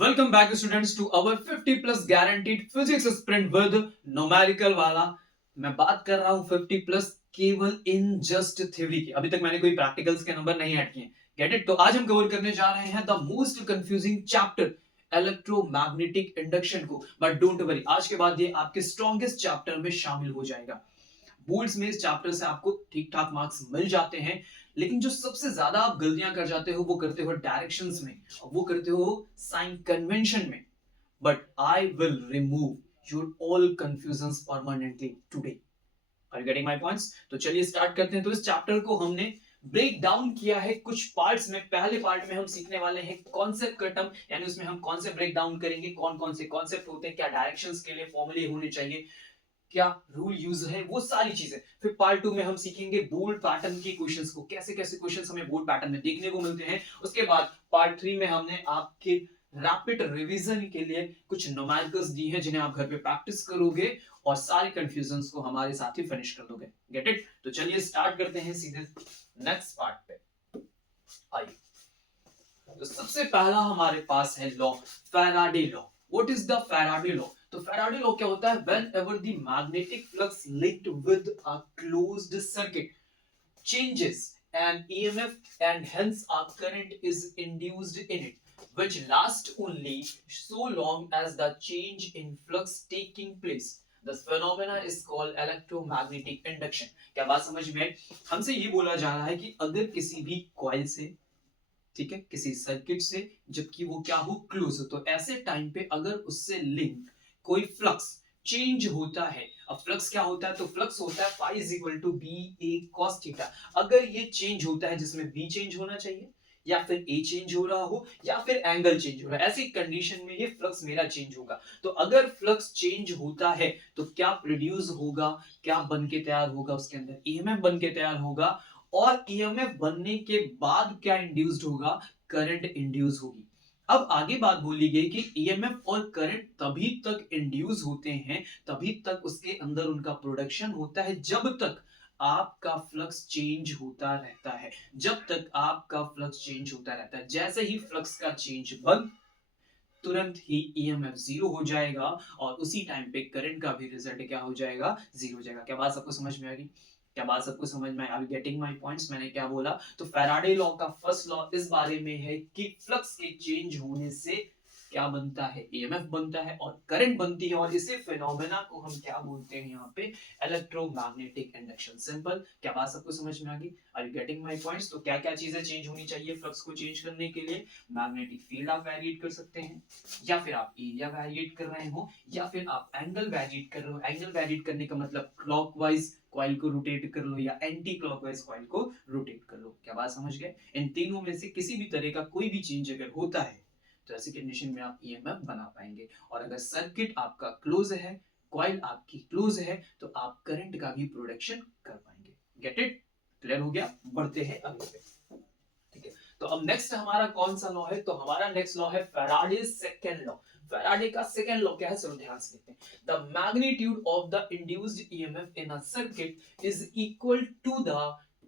Welcome back students to our 50 plus guaranteed physics sprint with numerical वाला। मैं बात कर रहा हूं 50 प्लस केवल इन जस्ट थ्योरी की। अभी तक मैंने कोई प्रैक्टिकल्स के नंबर नहीं ऐड किए। Get it? तो आज हम कवर करने जा रहे हैं the most confusing chapter electromagnetic induction को। बट डोंट वरी, आज के बाद ये आपके स्ट्रॉन्गेस्ट चैप्टर में शामिल हो जाएगा। बोर्ड्स में इस चैप्टर से आपको ठीक ठाक मार्क्स मिल जाते हैं, लेकिन जो सबसे ज्यादा आप गलतियां कर जाते हो वो करते हो डायरेक्शंस में, वो करते हो साइन कन्वेंशन में। But I will remove your all confusion permanently today. Are you getting my points? तो चलिए स्टार्ट करते हैं। तो इस चैप्टर को हमने ब्रेक डाउन किया है कुछ पार्ट्स में। पहले पार्ट में हम सीखने वाले हैं कॉन्सेप्ट का टर्म, यानी उसमें हम कौन से ब्रेक डाउन करेंगे, कौन कौन से कॉन्सेप्ट होते हैं, क्या डायरेक्शंस के लिए फॉर्मूले होने चाहिए, क्या रूल यूज है, वो सारी चीजें। फिर पार्ट 2 में हम सीखेंगे बोल्ड पैटर्न के क्वेश्चंस को, कैसे कैसे क्वेश्चंस हमें बोल्ड पैटर्न में देखने को मिलते हैं। उसके बाद पार्ट 3 में हमने आपके रैपिड रिवीजन के लिए कुछ न्यूमेरिकल्स दी हैं जिन्हें आप घर पे प्रैक्टिस करोगे और सारी कंफ्यूजंस को हमारे साथ ही फिनिश कर दोगे। Get it? तो चलिए स्टार्ट करते हैं सीधे नेक्स्ट पार्ट पे। आइए, तो सबसे पहला हमारे पास है law, Faraday law. What is the Faraday law? तो फैराडे लॉ क्या होता है? whenever the magnetic flux linked with a closed circuit changes an EMF and hence a current is induced in it, which lasts only so long as the change in flux taking place. This phenomena is called electromagnetic induction. क्या बात समझ में आई? हमसे ये बोला जा रहा है कि अगर किसी भी कॉइल से, ठीक है, किसी सर्किट से, जबकि वो क्या हो, क्लोज हो, तो ऐसे टाइम पे अगर उससे लिंक कोई फ्लक्स चेंज होता है। अब फ्लक्स क्या होता है? तो फ्लक्स होता है phi is equal to B A cos theta. अगर ये चेंज होता है जिसमें बी चेंज होना चाहिए, या फिर ए चेंज हो रहा हो, या फिर एंगल चेंज हो रहा है, ऐसी कंडीशन में ये फ्लक्स मेरा चेंज होगा। तो अगर फ्लक्स चेंज होता है तो क्या प्रोड्यूस होगा, क्या बन के तैयार होगा, उसके अंदर ईएमएफ बन के तैयार होगा। और ईएमएफ बनने के बाद क्या इंड्यूस्ड होगा? करंट इंड्यूस होगी। अब आगे बात बोली गई कि ईएमएफ और करंट तभी तक इंड्यूस होते हैं, तभी तक उसके अंदर उनका प्रोडक्शन होता है, जब तक आपका फ्लक्स चेंज होता रहता है। जब तक आपका फ्लक्स चेंज होता रहता है, जैसे ही फ्लक्स का चेंज बंद, तुरंत ही ईएमएफ जीरो हो जाएगा और उसी टाइम पे करंट का भी रिजल्ट क्या हो जाएगा? जीरो हो जाएगा। क्या बात सबको समझ में आ गई? क्या बात सबको समझ में आई? Getting my points? मैंने क्या बोला? तो फैराडे लॉ का फर्स्ट लॉ इस बारे में है कि फ्लक्स के चेंज होने से क्या बनता है? ईएमएफ बनता है और करंट बनती है, और इसी फिनोमेना को हम क्या बोलते हैं यहाँ पे? Electromagnetic induction. सिंपल। क्या बात सबको समझ में आ गई? Are you getting my points? तो क्या क्या चीजें चेंज होनी चाहिए फ्लक्स को चेंज करने के लिए? मैग्नेटिक फील्ड आप वेरिएट कर सकते हैं, या फिर आप एरिया वेरिएट कर रहे हो, या फिर आप एंगल वेरिएट कर रहे हो। एंगल वेरिएट करने का मतलब क्लॉकवाइज कॉइल को रोटेट कर लो या एंटी क्लॉकवाइज कॉइल को रोटेट कर लो। क्या बात समझ गए? इन तीनों में से किसी भी तरह का कोई भी चेंज अगर होता है तो ऐसी कंडीशन में आप ईएमएफ बना पाएंगे। और अगर सर्किट आपका क्लोज है, कॉइल आपकी क्लोज है, तो आप करंट का भी प्रोडक्शन कर पाएंगे। Get it? क्लियर हो गया? बढ़ते हैं अगले पे। ठीक है, तो अब नेक्स्ट हमारा कौन सा लॉ है? तो हमारा नेक्स्ट लॉ है फैराडेज सेकंड लॉ। फैराडे का सेकंड लॉ क्या है? चलो ध्यान से देखते हैं। The magnitude of the induced EMF in a circuit is equal to the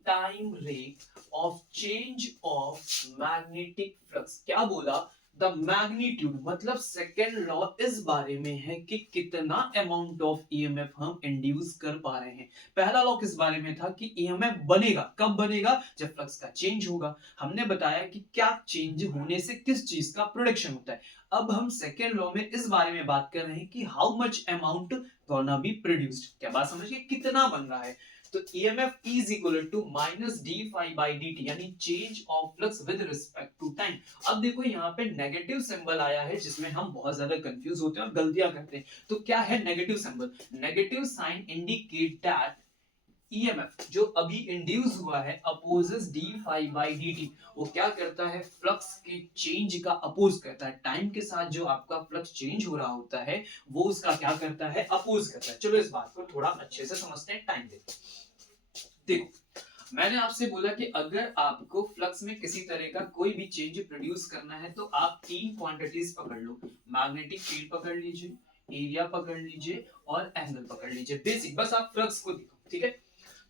time rate of change of magnetic flux. क्या बोला? द मैग्नीट्यूड मतलब सेकेंड लॉ इस बारे में है कि कितना अमाउंट ऑफ ईएमएफ हम इंड्यूस कर पा रहे हैं। पहला लॉ किस बारे में था? कि ईएमएफ बनेगा। कब बनेगा? जब फ्लक्स का चेंज होगा। हमने बताया कि क्या चेंज होने से किस चीज का प्रोडक्शन होता है। अब हम सेकेंड लॉ में इस बारे में बात कर रहे हैं कि how much amount gonna be produced. क्या बात समझिए? कितना बन रहा है। तो EMF is equal to minus d phi by dt, यानी change of flux with respect to time। अब देखो यहाँ पे नेगेटिव सिंबल आया है जिसमें हम बहुत ज्यादा कंफ्यूज होते हैं और गलतियां करते हैं। तो क्या है negative symbol? Negative sign indicate that EMF जो अभी इंड्यूस हुआ है opposes d phi by dt। वो क्या करता है? फ्लक्स के चेंज का अपोज करता है। टाइम के साथ जो आपका फ्लक्स चेंज हो रहा होता है वो उसका क्या करता है? अपोज करता है। चलो इस बात को थोड़ा अच्छे से समझते हैं। टाइम देते देखो, मैंने आपसे बोला कि अगर आपको फ्लक्स में किसी तरह का कोई भी चेंज प्रोड्यूस करना है तो आप तीन क्वांटिटीज पकड़ लो। मैग्नेटिक फील्ड पकड़ लीजिए, एरिया पकड़ लीजिए और एंगल पकड़ लीजिए। बेसिक, बस आप फ्लक्स को देखो। ठीक है,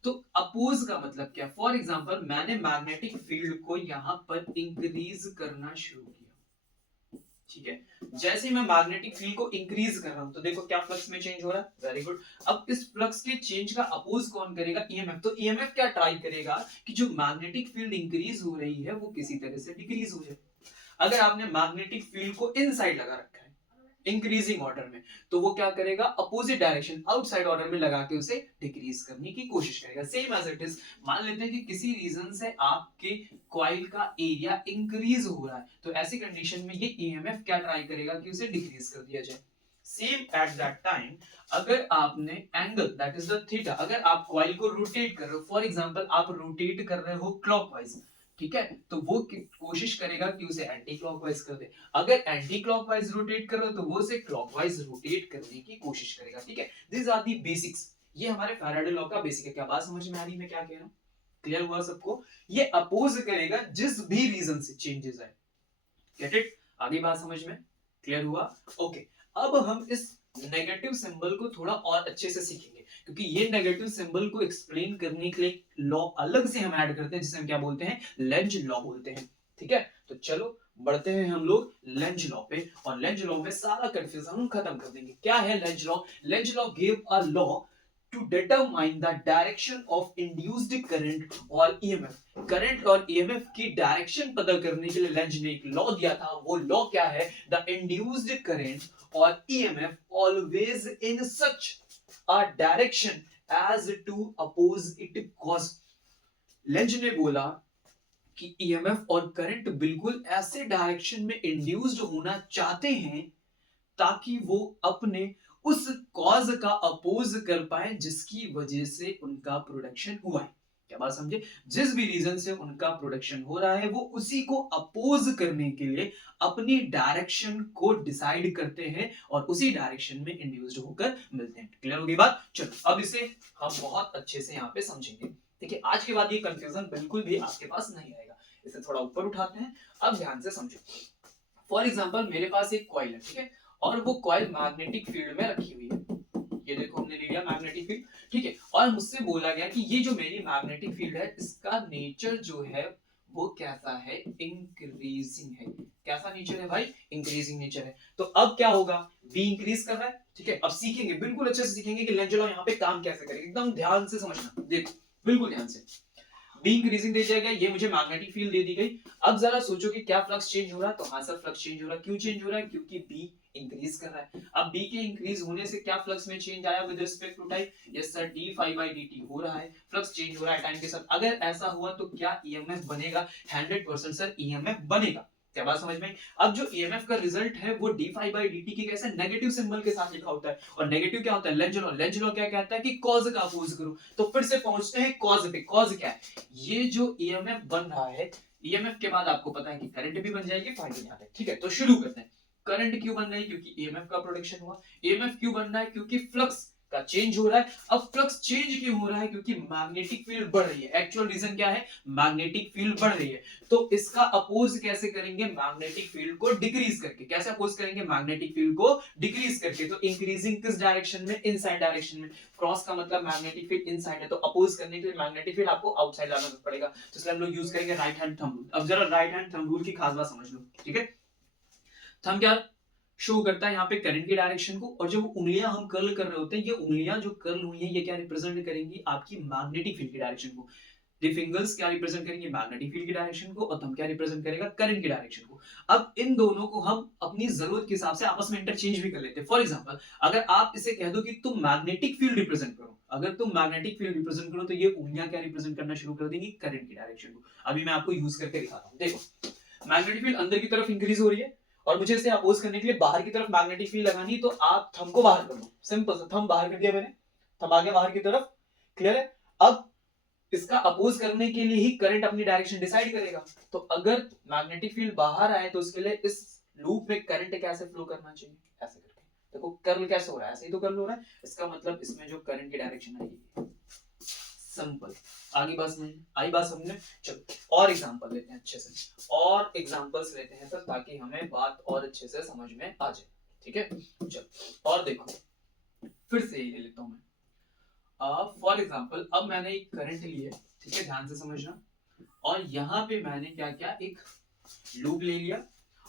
तो अपोज का मतलब क्या? फॉर एग्जांपल मैंने मैग्नेटिक फील्ड को यहां पर इंक्रीज करना शुरू किया, ठीक है। जैसे ही मैं मैग्नेटिक फील्ड को इंक्रीज कर रहा हूं तो देखो क्या फ्लक्स में चेंज हो रहा है, वेरी गुड। अब इस फ्लक्स के चेंज का अपोज कौन करेगा, ईएमएफ। तो ईएमएफ क्या ट्राई करेगा कि जो मैग्नेटिक फील्ड इंक्रीज हो रही है वो किसी तरह से डिक्रीज हो जाए। अगर आपने मैग्नेटिक फील्ड को इनसाइड लगा रखा है इंक्रीजिंग ऑर्डर में, तो वो क्या करेगा, अपोजिट डायरेक्शन आउटसाइड ऑर्डर में लगा के उसे डिक्रीज करने की कोशिश करेगा। सेम एज इट इज, मान लेते हैं कि किसी रीजन से आपके कॉइल का एरिया इंक्रीज हो रहा है, तो ऐसी कंडीशन में ये ईएमएफ क्या ट्राई करेगा कि उसे डिक्रीज कर दिया जाए। सेम एट दैट टाइम, अगर आपने angle that is the theta, अगर आप कॉइल को रोटेट कर रहे हो, फॉर एग्जांपल आप रोटेट कर रहे हो क्लॉकवाइज, ठीक है, तो वो कोशिश करेगा कि उसे एंटी क्लॉकवाइज कर दे। अगर एंटी क्लॉकवाइज रोटेट कर रहे हो तो वो उसे क्लॉकवाइज रोटेट करने की कोशिश करेगा, ठीक है। दिस आर दी बेसिक्स, ये हमारे फैराडे लॉ का बेसिक है। क्या बात समझ में आ रही है मैं क्या कह रहा हूं, क्लियर हुआ सबको। ये अपोज करेगा जिस भी रीजन से चेंजेस आए, गेट इट, आगे बात समझ में क्लियर हुआ, ओके। अब हम इस नेगेटिव सिंबल को थोड़ा और अच्छे से सीखेंगे, क्योंकि ये नेगेटिव सिंबल को एक्सप्लेन करने के लिए लॉ अलग से हम ऐड करते हैं जिसे हम क्या बोलते हैं, लेंज लॉ बोलते हैं, ठीक है। तो चलो बढ़ते हैं हम लोग लेंज लॉ पे, और लेंज लॉ में सारा कंफ्यूजन हम खत्म कर देंगे। क्या है Lenz law, Lenz law give a law to determine the direction of induced current और EMF। करंट और EMF की डायरेक्शन पता करने के लिए लेंज ने एक लॉ दिया था। वो लॉ क्या है, द इंड्यूस्ड करंट और EMF always in such a direction as to oppose it cause। Length ने बोला कि EMF और करंट बिल्कुल ऐसे डायरेक्शन में इंड्यूस्ड होना चाहते हैं ताकि वो अपने उस कॉज का अपोज कर पाए जिसकी वजह से उनका प्रोडक्शन हुआ है। क्या बात समझे, जिस भी रीजन से उनका प्रोडक्शन हो रहा है वो उसी को अपोज करने के लिए अपनी डायरेक्शन को डिसाइड करते हैं और उसी डायरेक्शन में इंड्यूस्ड होकर मिलते हैं। क्लियर होगी बात, चलो अब इसे हम बहुत अच्छे से यहाँ पे समझेंगे। देखिए आज के बाद ये कंफ्यूजन बिल्कुल भी आपके पास नहीं आएगा। इसे थोड़ा ऊपर उठाते हैं, अब ध्यान से समझो। फॉर एग्जाम्पल मेरे पास एक कॉइल है, ठीक है, और वो कॉइल मैग्नेटिक फील्ड में रखी हुई है। ये देखो हमने ले लिया मैग्नेटिक फील्ड, ठीक है, और मुझसे बोला गया कि ये जो मेरी मैग्नेटिक फील्ड है इसका नेचर जो है वो कैसा है, इंक्रीजिंग है। कैसा नेचर है भाई, इंक्रीजिंग नेचर है। तो अब क्या होगा, बी इंक्रीज कर रहा है, ठीक है। अब सीखेंगे, बिल्कुल अच्छे से सीखेंगे कि लेंज लॉ यहाँ पे काम कैसे करेगा। एकदम ध्यान से समझना, देखो बिल्कुल ध्यान से। बी इंक्रीजिंग दे दिया गया, ये मुझे मैग्नेटिक फील्ड दे दी गई। अब जरा सोचो कि क्या फ्लक्स चेंज हो रहा है, तो हाँ सर फ्लक्स चेंज हो रहा है। क्यों चेंज हो रहा है, क्योंकि बी इंक्रीज कर रहा है। अब बी के इंक्रीज होने से क्या फ्लक्स में चेंज आया with respect to time, yes sir d phi by d t हो रहा है, फ्लक्स चेंज हो रहा है टाइम के साथ। अगर ऐसा हुआ तो क्या ईएमएफ बनेगा, 100% सर ईएमएफ बनेगा। क्या बात समझ में। अब जो ईएमएफ का रिजल्ट है वो d phi by d t के कैसे नेगेटिव सिंबल के साथ लिखा होता है, और नेगेटिव क्या होता है, लेंज लॉ। लेंज लॉ क्या कहता है कि कॉज का अपोज करो। तो फिर से पहुंचते हैं कॉज पे। कॉज क्या है, ये जो ईएमएफ बन रहा है, ईएमएफ के बाद आपको पता है कि करंट भी बन जाएगी, फाइनल यहाँ पे, ठीक है। तो शुरू करते हैं। करंट क्यों बन रही है, क्योंकि ईएमएफ का प्रोडक्शन हुआ। ईएमएफ क्यों बन रहा है, क्योंकि फ्लक्स का चेंज हो रहा है। अब फ्लक्स चेंज क्यों हो रहा है, क्योंकि मैग्नेटिक फील्ड बढ़ रही है। एक्चुअल रीजन क्या है, मैग्नेटिक फील्ड बढ़ रही है। तो इसका अपोज कैसे करेंगे, मैग्नेटिक फील्ड को डिक्रीज करके। कैसे अपोज करेंगे, मैग्नेटिक फील्ड को डिक्रीज करके। तो इंक्रीजिंग किस डायरेक्शन में, इनसाइड डायरेक्शन में। क्रॉस का मतलब मैग्नेटिक फील्ड इनसाइड है, तो अपोज करने के लिए मैग्नेटिक फील्ड आपको आउटसाइड लाना पड़ेगा। तो इसलिए हम लोग यूज करेंगे राइट हैंड थंब रूल। अब जरा राइट हैंड थंब रूल की खास बात समझ लो, ठीक है। थंब क्या शो करता है यहाँ पे, करंट की डायरेक्शन को, और जो उंगलियां हम कर्ल कर रहे होते हैं, ये उंगलियां जो कर्ल हुई हैं ये क्या रिप्रेजेंट करेंगी, आपकी मैग्नेटिक फील्ड की डायरेक्शन को। दी फिंगर्स क्या रिप्रेजेंट करेंगे, मैग्नेटिक फील्ड की डायरेक्शन को, और थंब क्या रिप्रेजेंट करेगा, करंट की डायरेक्शन को। अब इन दोनों को हम अपनी जरूरत के हिसाब से आपस में इंटरचेंज भी कर लेते हैं। फॉर एग्जांपल अगर आप इसे कह दो कि तुम मैग्नेटिक फील्ड रिप्रेजेंट करो, अगर तुम मैग्नेटिक फील्ड रिप्रेजेंट करो तो ये उंगलियां क्या रिप्रेजेंट करना शुरू कर देंगी, करंट की डायरेक्शन को। अभी मैं आपको यूज करके दिखाता हूं। देखो मैग्नेटिक फील्ड अंदर की तरफ इंक्रीज हो रही है, और मुझे इसे अपोज करने के लिए बाहर की तरफ मैग्नेटिक फील्ड लगानी है, तो आप थंब को बाहर कर दो। सिंपल सा, थंब बाहर कर दिया मैंने, थंब आ गया बाहर की तरफ, क्लियर है। अब इसका अपोज करने के लिए ही करंट अपनी डायरेक्शन डिसाइड करेगा। तो अगर मैग्नेटिक फील्ड बाहर आए तो उसके लिए इस लूप में करंट कैसे फ्लो करना चाहिए, ऐसे करके। देखो कर्ल कैसे हो रहा है, ऐसे ही तो कर्ल हो रहा है। इसका मतलब इसमें जो करंट की डायरेक्शन आएगी, सिंपल। आगे बस में आई बात समझ में। चलो और एग्जांपल लेते हैं अच्छे से, और एग्जांपल्स लेते हैं सर, ताकि हमें बात और अच्छे से समझ में आ जाए, ठीक है। चलो और देखो, फिर से ये ले लेता हूं मैं। फॉर एग्जाम्पल अब मैंने एक करंट ली है, ठीक है, ध्यान से समझना। और यहाँ पे मैंने क्या किया, एक लूप ले लिया,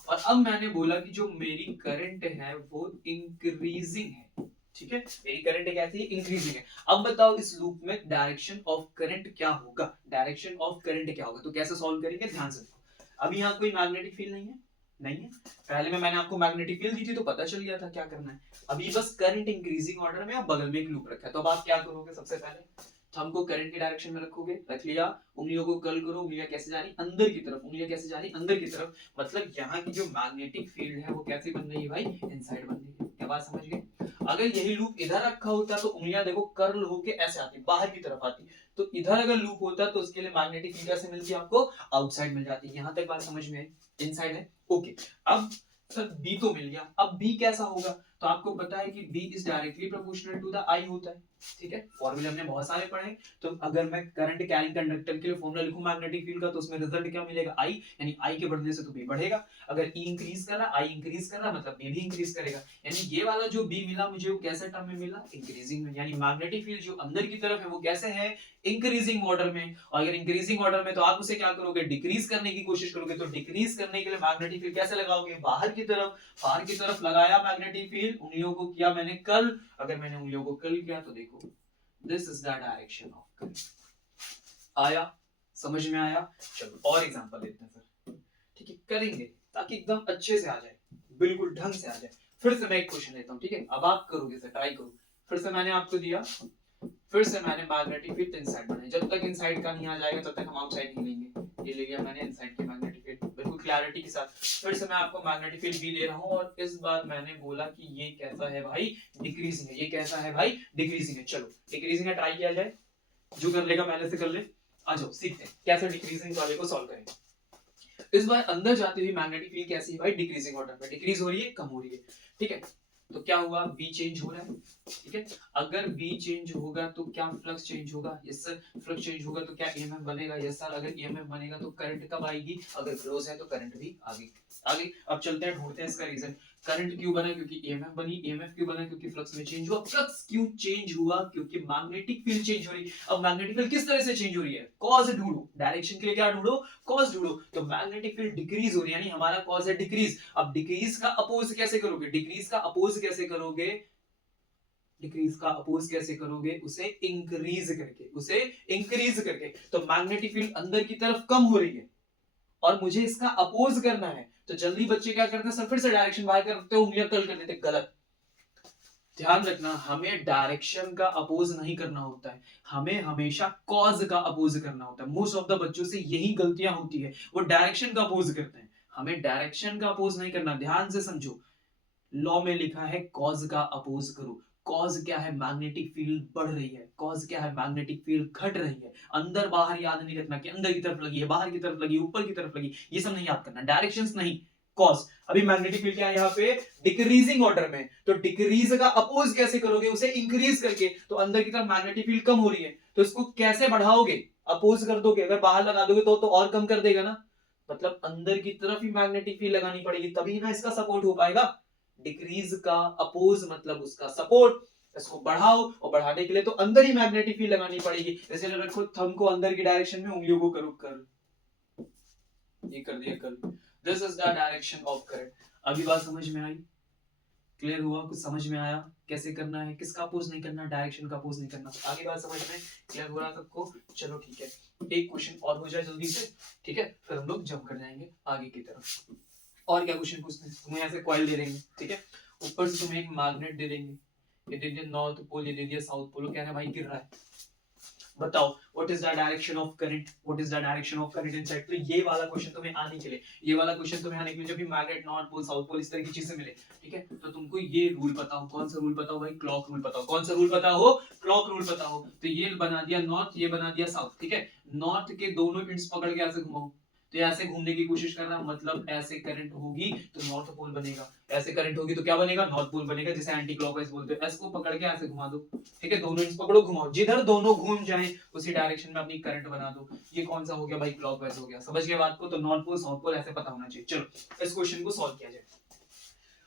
और अब मैंने बोला कि जो मेरी करंट है वो इंक्रीजिंग है, ठीक है, मेरी करंट कैसी है, इंक्रीजिंग है। अब बताओ इस लूप में डायरेक्शन ऑफ करंट क्या होगा, डायरेक्शन ऑफ करंट क्या होगा, तो कैसे सॉल्व करेंगे, ध्यान से देखो। अभी यहाँ कोई मैग्नेटिक फील्ड नहीं है, नहीं है, पहले में मैंने आपको मैग्नेटिक फील्ड दी थी तो पता चल गया था क्या करना है। अभी बस करंट इंक्रीजिंग ऑर्डर में, अब बगल में एक लूप रखा है, तो अब आप क्या करोगे, सबसे पहले थंब को करंट की डायरेक्शन में रखोगे, रख लिया, उंगलियों को कर्ल करो, उंगलियां कैसे जा रही, अंदर की तरफ, उंगलियां कैसे जा रही, अंदर की तरफ, मतलब यहाँ की जो मैग्नेटिक फील्ड है वो कैसी बन रही है भाई, इनसाइड बन रही है, क्या बात समझ गए। अगर यही लूप इधर रखा होता तो उंगलियां देखो कर्ल होके ऐसे आती, बाहर की तरफ आती, तो इधर अगर लूप होता तो उसके लिए मैग्नेटिक फील्ड कैसे मिलती है आपको, आउटसाइड मिल जाती है। यहां तक बात समझ में आई, इनसाइड है, ओके। अब सर बी तो मिल गया, अब बी कैसा होगा, तो आपको पता है कि B is directly proportional to the I होता है, ठीक है, फॉर्मूले हमने बहुत सारे पढ़े। तो अगर मैं करंट कैरिंग कंडक्टर के लिए फॉर्मूला लिखूं मैग्नेटिक फील्ड का, तो उसमें रिजल्ट क्या मिलेगा, आई, यानी आई के बढ़ने से तो बी बढ़ेगा। अगर ई इंक्रीज कर रहा, आई इंक्रीज कर रहा, मतलब बी भी इंक्रीज करेगा, यानी ये वाला जो बी मिला मुझे वो कैसे टर्म में मिला, इंक्रीजिंग में, यानी मैग्नेटिक फील्ड जो अंदर की तरफ है वो कैसे है, इंक्रीजिंग ऑर्डर में। और अगर इंक्रीजिंग ऑर्डर में तो आप उसे क्या करोगे, डिक्रीज करने की कोशिश करोगे, तो डिक्रीज करने के लिए मैग्नेटिक फील्ड कैसे लगाओगे, बाहर की तरफ, बाहर की तरफ लगाया मैग्नेटिक फील्ड, उंगलियों को किया मैंने कर्ल, अगर मैंने उंगलियों को कर्ल किया तो देखो this is the direction of current. आया, समझ में आया। चलो और एग्जांपल लेते हैं सर, ठीक है, करेंगे ताकि एकदम अच्छे से आ जाए, बिल्कुल ढंग से आ जाए। फिर से मैं एक क्वेश्चन लेता हूँ, ठीक है, अब आप करोगे सर, ट्राई करो। फिर से मैंने आपको दिया, फिर से मैंने मैग्नेटिक फील्ड इनसाइड बनाई, जब तक इनसाइड का नहीं आ जाएगा तब तक हम आउटसाइड नहीं लेंगे। ये ले लिया मैंने इनसाइड की मैग्नेटिक फील्ड, बिल्कुल क्लैरिटी के साथ। फिर से मैं आपको मैग्नेटिक फील्ड भी दे रहा हूँ, और इस बार मैंने बोला कि ये कैसा है भाई, डिक्रीजिंग है, ये कैसा है भाई, डिक्रीजिंग है। चलो डिक्रीजिंग है, ट्राई किया जाए, जो कर लेगा पहले से कर ले। आ जाओ सीखते हैं कैसे डिक्रीजिंग वाले को सॉल्व करेंगे। इस बार अंदर जाती हुई मैग्नेटिक फील्ड कैसी है भाई, डिक्रीजिंग ऑर्डर में, डिक्रीज हो रही है, कम हो रही है, ठीक है। तो क्या हुआ, बी चेंज हो रहा है, ठीक है। अगर बी चेंज होगा तो क्या फ्लक्स चेंज होगा, यस सर। फ्लक्स चेंज होगा तो क्या ईएमएफ बनेगा, यस सर। अगर ईएमएफ बनेगा तो करंट कब आएगी, अगर क्लोज है तो करंट भी आगे आगे। अब चलते हैं, ढूंढते हैं इसका रीजन। करंट क्यों बना, क्योंकि ईएमएफ बनी, ईएमएफ क्यों बना, क्योंकि फ्लक्स में चेंज हुआ, फ्लक्स क्यों चेंज हुआ, क्योंकि मैग्नेटिक फील्ड चेंज हो रही है। अब मैग्नेटिक फील्ड किस तरह से चेंज हो रही है, कॉज ढूंढो, डायरेक्शन के लिए क्या ढूंढो, कॉज ढूंढो। तो मैग्नेटिक फील्ड डिक्रीज हो रही है, यानी हमारा कॉज है डिक्रीज। अब डिक्रीज का अपोज कैसे करोगे, डिक्रीज का अपोज कैसे करोगे, डिक्रीज का अपोज कैसे करोगे, उसे इंक्रीज करके, उसे इंक्रीज करके। तो मैग्नेटिक फील्ड अंदर की तरफ कम हो रही है और मुझे इसका अपोज करना है, तो जल्दी बच्चे क्या करते हैं सर, फिर से डायरेक्शन बाहर करते हो, उंगलियां कर्ल कर देते, गलत। ध्यान रखना, हमें डायरेक्शन का अपोज नहीं करना होता है, हमें हमेशा कॉज का अपोज करना होता है। मोस्ट ऑफ द बच्चों से यही गलतियां होती है, वो डायरेक्शन का अपोज करते हैं, हमें डायरेक्शन का अपोज नहीं करना। ध्यान से समझो, लॉ में लिखा है कॉज का अपोज करो। कॉज क्या है, मैग्नेटिक फील्ड बढ़ रही है, कॉज क्या है, मैग्नेटिक फील्ड घट रही है। अंदर बाहर याद नहीं रखना कि अंदर की तरफ लगी है, बाहर की तरफ लगी, ऊपर की तरफ लगी, ये सब नहीं याद करना, डायरेक्शंस नहीं, कॉज। अभी मैग्नेटिक फील्ड क्या है यहाँ पे, डिक्रीजिंग ऑर्डर में, तो डिक्रीज का अपोज कैसे करोगे, उसे इंक्रीज करके। तो अंदर की तरफ मैग्नेटिक फील्ड कम हो रही है, तो इसको कैसे बढ़ाओगे, अपोज कर दोगे। अगर बाहर लगा दोगे तो और कम कर देगा ना, मतलब अंदर की तरफ ही मैग्नेटिक फील्ड लगानी पड़ेगी, तभी ना इसका सपोर्ट हो पाएगा। डिक्रीज का अपोज मतलब उसका सपोर्ट, इसको बढ़ाओ, और बढ़ाने के लिए तो अंदर ही मैग्नेटिक फील्ड लगानी पड़ेगी। जैसे रखो थंब को अंदर की डायरेक्शन में, उंगलियों को करो कर, ये कर दिया कर, this is the direction of current. अभी बात समझ में आई, क्लियर हुआ, कुछ समझ में आया कैसे करना है, किसका अपोज नहीं करना, डायरेक्शन का अपोज नहीं करना। आगे बात समझ में क्लियर हो रहा सबको, चलो ठीक है, एक क्वेश्चन और हो जाए जल्दी से, ठीक है, फिर हम लोग जंप कर जाएंगे आगे की तरफ। और क्या क्वेश्चन पूछते हैं, तुम्हें ऐसे कॉइल दे देंगे, ठीक है, ऊपर से तुम्हें एक मैग्नेट दे देंगे, ये दे दिया नॉर्थ पोल, ये दे दिया साउथ पोल, क्या है भाई गिर रहा है, बताओ what is the direction of current, what is the direction of current inside. तो ये वाला क्वेश्चन तुम्हें आने के लिए, ये वाला क्वेश्चन तुम्हें आने के लिए, जब भी magnet north pole south pole इस तरह की चीजें मिले, ठीक है, तो तुमको ये रूल पता हो, कौन सा रूल पता हो भाई, क्लॉक रूल पता हो, कौन सा रूल पता हो, क्लॉक रूल पता हो। तो ये बना दिया नॉर्थ, ये बना दिया साउथ, ठीक है, नॉर्थ के दोनों एंड्स पकड़ के ऐसे घुमाओ, तो ऐसे घूमने की कोशिश करना, मतलब ऐसे करंट होगी तो नॉर्थ पोल बनेगा, ऐसे करंट होगी तो क्या बनेगा, नॉर्थ पोल बनेगा, जिसे एंटी क्लॉकवाइज बोलते हैं। इसको पकड़ के ऐसे घुमा दो, ठीक है, दोनों एंड्स पकड़ो, घुमाओ, जिधर दोनों घूम जाएं उसी डायरेक्शन में अपनी करंट बना दो। ये कौन सा हो गया भाई, क्लॉकवाइज हो गया, समझ गए बात को। तो नॉर्थ पोल साउथ पोल ऐसे पता होना चाहिए। चलो इस क्वेश्चन को सॉल्व किया जाए।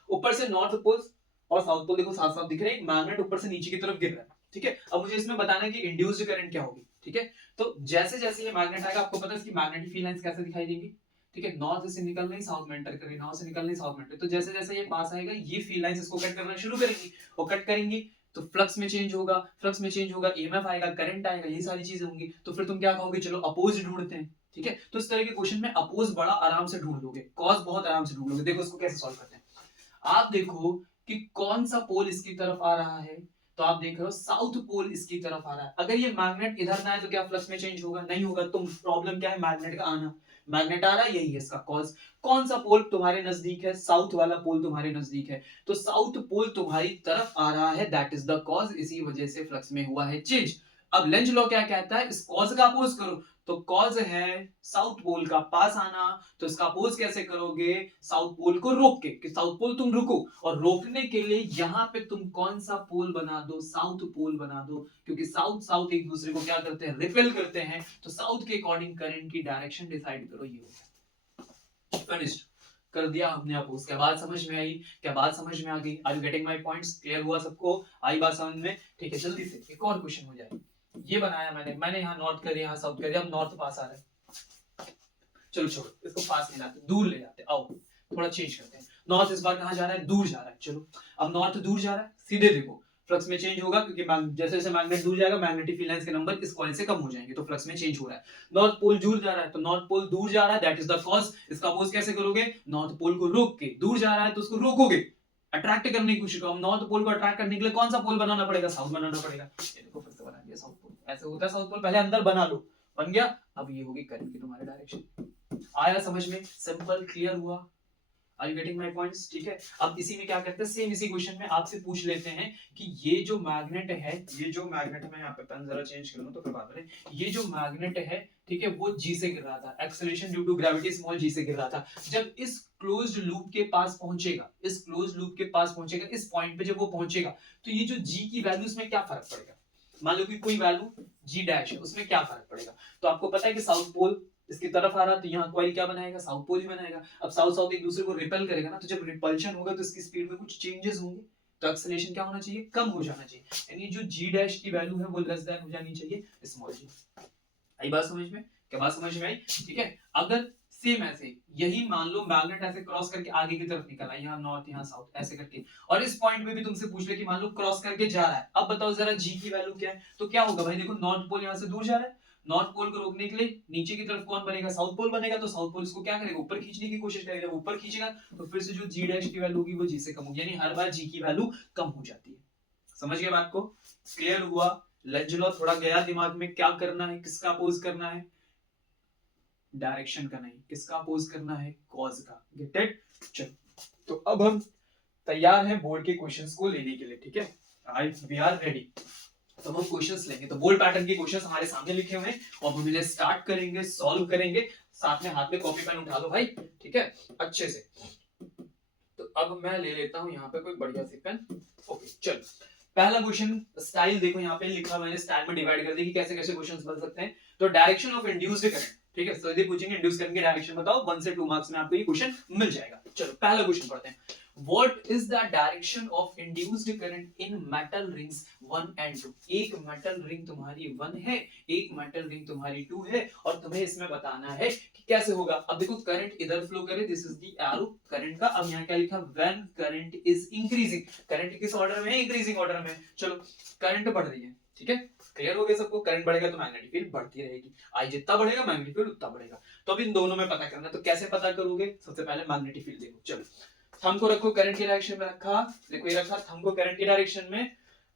ऊपर से नॉर्थ पोल और साउथ पोल देखो साफ साफ दिख रहे हैं, मैग्नेट ऊपर से नीचे की तरफ गिर रहा है, ठीक है। अब मुझे इसमें बताना है कि इंड्यूस्ड करंट क्या होगी, ठीक है। तो जैसे जैसे ये मैग्नेट आएगा, आपको पता है इसकी मैग्नेटिक फील्ड लाइंस कैसे दिखाई देंगी, ठीक है, नॉर्थ से निकल रही साउथ में एंटर कर रही, नॉर्थ से निकल रही साउथ में एंटर, तो जैसे जैसे ये पास आएगा ये फील्ड लाइंस इसको कट करना शुरू करेंगी, और कट करेंगी तो फ्लक्स में चेंज होगा, फ्लक्स में चेंज होगा, ईएमएफ आएगा, करंट आएगा, ये सारी चीजें होंगी, तो फिर तुम क्या कहोगे, चलो अपोज ढूंढते हैं। ठीक है, तो इस तरह के क्वेश्चन में अपोज बड़ा आराम से ढूंढ लोगे, कॉज बहुत आराम से ढूंढ लोगे। देखो इसको कैसे सॉल्व करते हैं, आप देखो कि कौन सा पोल इसकी तरफ आ रहा है, तो आप देख रहे हो साउथ पोल इसकी तरफ आ रहा है। अगर ये मैग्नेट इधर ना है तो क्या फ्लक्स में चेंज होगा, नहीं होगा। तो प्रॉब्लम क्या है, मैग्नेट का आना, मैग्नेट आ रहा है, यही है इसका कॉज। कौन सा पोल तुम्हारे नजदीक है, साउथ वाला पोल तुम्हारे नजदीक है, तो साउथ पोल तुम्हारी तरफ आ रहा है, दैट इज द कॉज, इसी वजह से फ्लक्स में हुआ है चेंज। अब लेंज लॉ क्या कहता है, इस कॉज का अपोज करो, तो कॉज है साउथ पोल का पास आना, तो इसका अपोज कैसे करोगे, साउथ पोल को रोक के, कि साउथ पोल तुम रुको, और रोकने के लिए यहां पे तुम कौन सा पोल बना दो, साउथ पोल बना दो, क्योंकि साउथ साउथ एक दूसरे को क्या करते हैं, रिपेल करते हैं, तो साउथ के अकॉर्डिंग करंट की डायरेक्शन डिसाइड करो, ये हो गया फिनिश्ड, कर दिया हमने अपोज। क्या बात समझ में आई, क्या बात समझ में आ गई, are you getting my points, clear हुआ सबको, आई बात समझ में, ठीक है। जल्दी से एक और क्वेश्चन हो जाए, ये बनाया मैंने यहाँ नॉर्थ कर दिया, यहाँ साउथ कर दिया, अब नॉर्थ पास आ रहा है, चलो छोड़ो इसको, पास नहीं लाते, दूर ले जाते, आओ थोड़ा चेंज करते हैं। नॉर्थ इस बार कहाँ जा रहा है, दूर जा रहा है, चलो अब नॉर्थ दूर जा रहा है, सीधे देखो फ्लक्स में चेंज होगा, क्योंकि जैसे जैसे मैग्नेट दूर जाएगा मैग्नेटिक फील्ड लाइंस के नंबर इस कॉइल से कम हो जाएंगे, तो फ्लक्स में चेंज हो रहा है। नॉर्थ पोल दूर जा रहा है, तो नॉर्थ पोल दूर जा रहा है, दैट इज द कॉज। इसका अपोज कैसे करोगे, नॉर्थ पोल को रोक के, दूर जा रहा है तो उसको रोकोगे, अट्रैक्ट करने की कोशिश करो। नॉर्थ पोल को अट्रैक्ट करने के लिए कौन सा पोल बनाना पड़ेगा, साउथ बनाना पड़ेगा। ये देखो फिर से बना दिया साउथ पोल, ऐसे होता है साउथ पोल, पहले अंदर बना लो, बन गया। अब ये होगी करंट की तुम्हारी डायरेक्शन। आया समझ में, सिंपल, क्लियर हुआ, are you getting my points, ठीक है। अब इसी में क्या करते हैं, सेम इसी क्वेश्चन में आपसे पूछ लेते हैं कि ये जो मैग्नेट है, ये जो मैग्नेट है, मैं यहाँ पे पेन जरा चेंज कर लूं तो फिर बात करें, ये जो मैग्नेट है, ठीक है, वो जी से गिर रहा था, acceleration due to gravity small G से गिर रहा था। जब इस क्लोज्ड लूप के पास पहुंचेगा, इस क्लोज्ड लूप के पास पहुंचेगा, इस पॉइंट पे जब वो पहुंचेगा, तो ये जो जी की वैल्यू, उसमें क्या फर्क पड़ेगा, मान लो कि कोई वैल्यू जी डैश है, उसमें क्या फर्क पड़ेगा। तो आपको पता है कि साउथ पोल इसकी तरफ आ रहा, तो यहाँ कॉइल क्या बनाएगा, साउथ पोल ही बनाएगा। अब साउथ साउथ एक दूसरे को रिपेल करेगा ना, तो जब रिपल्शन होगा तो इसकी स्पीड में कुछ चेंजेस होंगे, तो एक्सेलरेशन क्या होना चाहिए, कम हो जाना चाहिए, यानी जो जी डैश की वैल्यू है वो लेस देन हो जानी चाहिए स्मॉल जी। आई बात समझ में, क्या बात समझ में आई, ठीक है। अगर सेम ऐसे यही मान लो मैग्नेट ऐसे क्रॉस करके आगे की तरफ निकला, यहाँ नॉर्थ यहाँ साउथ ऐसे करके, और इस पॉइंट पे भी तुमसे पूछ ले कि मान लो क्रॉस करके जा रहा है, अब बताओ जरा जी की वैल्यू क्या है, तो क्या होगा भाई, देखो नॉर्थ पोल यहाँ से दूर जा रहा है, नॉर्थ पोल को रोकने के लिए नीचे की तरफ कौन बनेगा, साउथ पोल बनेगा, तो साउथ पोल इसको क्या करेगा, ऊपर खींचने की कोशिश करेगा, जब ऊपर खींचेगा तो फिर से जो जी डैश की वैल्यू होगी वो जी से कम होगी, यानी हर बार जी की वैल्यू कम हो जाती है। समझ गए बात को, क्लियर हुआ, लेंज लॉ थोड़ा गया दिमाग में, क्या करना है, किसका अपोज करना है, डायरेक्शन का नहीं, किसका अपोज करना है, कॉज का, गेट इट। चलो तो अब हम तैयार हैं बोर्ड के क्वेश्चंस को लेने के लिए, ठीक है, आई वी आर रेडी। तो हम क्वेश्चंस लेंगे, तो बोर्ड पैटर्न के क्वेश्चंस हमारे सामने लिखे हुए हैं और हम इन्हें स्टार्ट करेंगे, सॉल्व करेंगे, साथ में हाथ में कॉपी पेन उठा लो भाई, ठीक है, अच्छे से। तो अब मैं ले लेता हूं यहाँ पे कोई बढ़िया सी पेन, ओके चलो। पहला क्वेश्चन, स्टाइल देखो यहाँ पे लिखा मैंने, स्टाइल में डिवाइड कर दी कि कैसे कैसे क्वेश्चंस बन सकते हैं। तो डायरेक्शन ऑफ इंड्यूस्ड करंट, ठीक है, तो यदि पूछेंगे इंड्यूस करंट की डायरेक्शन बताओ, 1 से 2 मार्क्स में आपको ये क्वेश्चन मिल जाएगा। चलो पहला क्वेश्चन पढ़ते हैं, What is the direction of induced current in metal rings 1 and 2? एक मेटल रिंग तुम्हारी 1 है, एक मेटल रिंग तुम्हारी 2 है, और तुम्हें इसमें बताना है कि कैसे होगा। अब देखो करंट इधर फ्लो करे, this is the arrow current का। अब यहाँ क्या लिखा, when current is increasing, current किस ऑर्डर में है, इंक्रीजिंग ऑर्डर में। चलो करंट बढ़ रही है, ठीक है, क्लियर हो गया सबको, करंट बढ़ेगा तो मैग्नेटिक फील्ड बढ़ती रहेगी, आई जितना बढ़ेगा मैग्नेटिक फील्ड उतना बढ़ेगा। तो अब इन दोनों में पता करना, तो कैसे पता करोगे, सबसे पहले मैग्नेटिक फील्ड देखो। चलो थंब को रखो करंट की डायरेक्शन में रखा, देखो ये रखा थंब को करंट की डायरेक्शन में,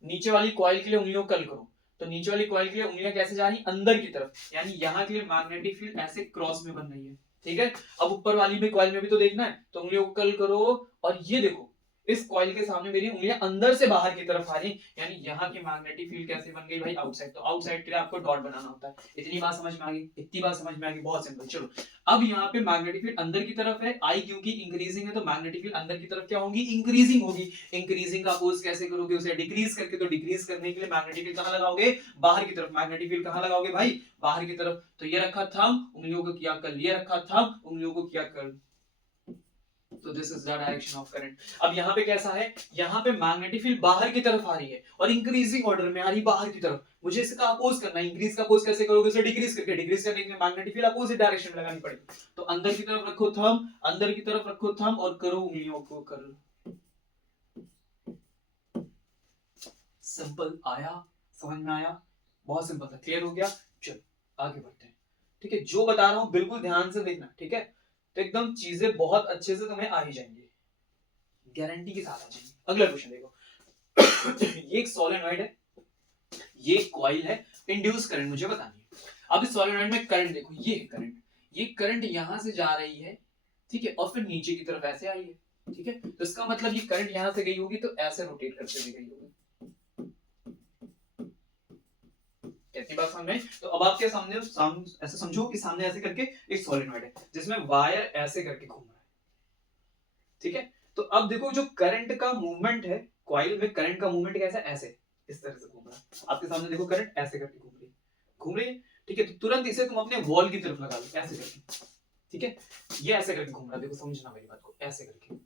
नीचे वाली कॉइल के लिए उंगलियों को कर्ल करो, तो नीचे वाली कॉइल के लिए उंगलियां कैसे जा रही, अंदर की तरफ, यानी यहाँ के लिए मैग्नेटिक फील्ड ऐसे क्रॉस में बन रही है, ठीक है। अब ऊपर वाली में कॉइल में भी तो देखना है, तो उंगलियों को कर्ल करो, और ये देखो इस कॉइल के सामने मेरी उंगलियां अंदर से बाहर की तरफ आ रही, यानी यहाँ की मैग्नेटिक फील्ड कैसे बन गई भाई, आउटसाइड। तो आउटसाइड के लिए आपको डॉट बनाना होता है। इतनी बात समझ में आ गई, इतनी बात समझ में आ गई, बहुत सिंपल। चलो अब यहाँ पे मैग्नेटिक फील्ड अंदर की तरफ है, आई क्योंकि इंक्रीजिंग है, तो मैग्नेटिक फील्ड अंदर की तरफ क्या होगी, इंक्रीजिंग होगी। इंक्रीजिंग का अपोज कैसे करोगे, उसे डिक्रीज करके, तो डिक्रीज करने के लिए मैग्नेटिक फील्ड कहाँ लगाओगे, बाहर की तरफ। मैग्नेटिक फील्ड कहाँ लगाओगे भाई, बाहर की तरफ। तो ये रखा थंब, उंगलियों को किया कर्ल, ये रखा थंब, उंगलियों को किया कर्ल, तो this is the direction of current. अब यहाँ पे कैसा है, यहाँ पे मैग्नेटिक फील्ड बाहर की तरफ आ रही है और इंक्रीजिंग ऑर्डर में आ रही बाहर की तरफ। मुझे इसका अपोज करना है। इंक्रीज का अपोज कैसे करोगे, उसे डिक्रीज करके। डिक्रीज करने के लिए मैग्नेटिक फील्ड अपोजिट डायरेक्शन में लगानी पड़ेगी। तो अंदर की तरफ रखो थंब, अंदर की तरफ रखो थंब और करो उंगलियों को कर्ल। सिंपल आया, समझ में आया, बहुत सिंपल था, क्लियर हो गया। चलो आगे बढ़ते हैं। ठीक है, जो बता रहा हूं बिल्कुल ध्यान से देखना, ठीक है। तो एकदम चीजें बहुत अच्छे से तुम्हें आ ही जाएंगी, गारंटी के साथ आ जाएंगी। अगला क्वेश्चन देखो। ये एक सोलेनॉइड है, ये कॉइल है, इंड्यूस करंट मुझे बतानी है। अब इस सोलेनॉइड में करंट देखो, ये है करंट, ये करंट यहां से जा रही है, ठीक है, और फिर नीचे की तरफ ऐसे आई है, ठीक है। तो इसका मतलब ये करंट यहां से गई होगी तो ऐसे रोटेट करते हुए गई होगी। कैसी बात समझ में? तो अब आपके सामने ऐसे समझो कि सामने ऐसे करके एक सोलेनॉइड है जिसमें वायर ऐसे करके घूम रहा है, ठीक है। तो अब देखो जो करंट का मूवमेंट है, कॉइल में करंट का मूवमेंट कैसा है, ऐसे इस तरह से घूम रहा है। आपके सामने देखो करंट ऐसे करके घूम रही है, ठीक है। तो तुरंत इसे तुम अपने वॉल की तरफ लगा लो, ऐसे करके, ठीक है। ये ऐसे करके घूम रहा है, देखो समझना मेरी बात को, ऐसे करके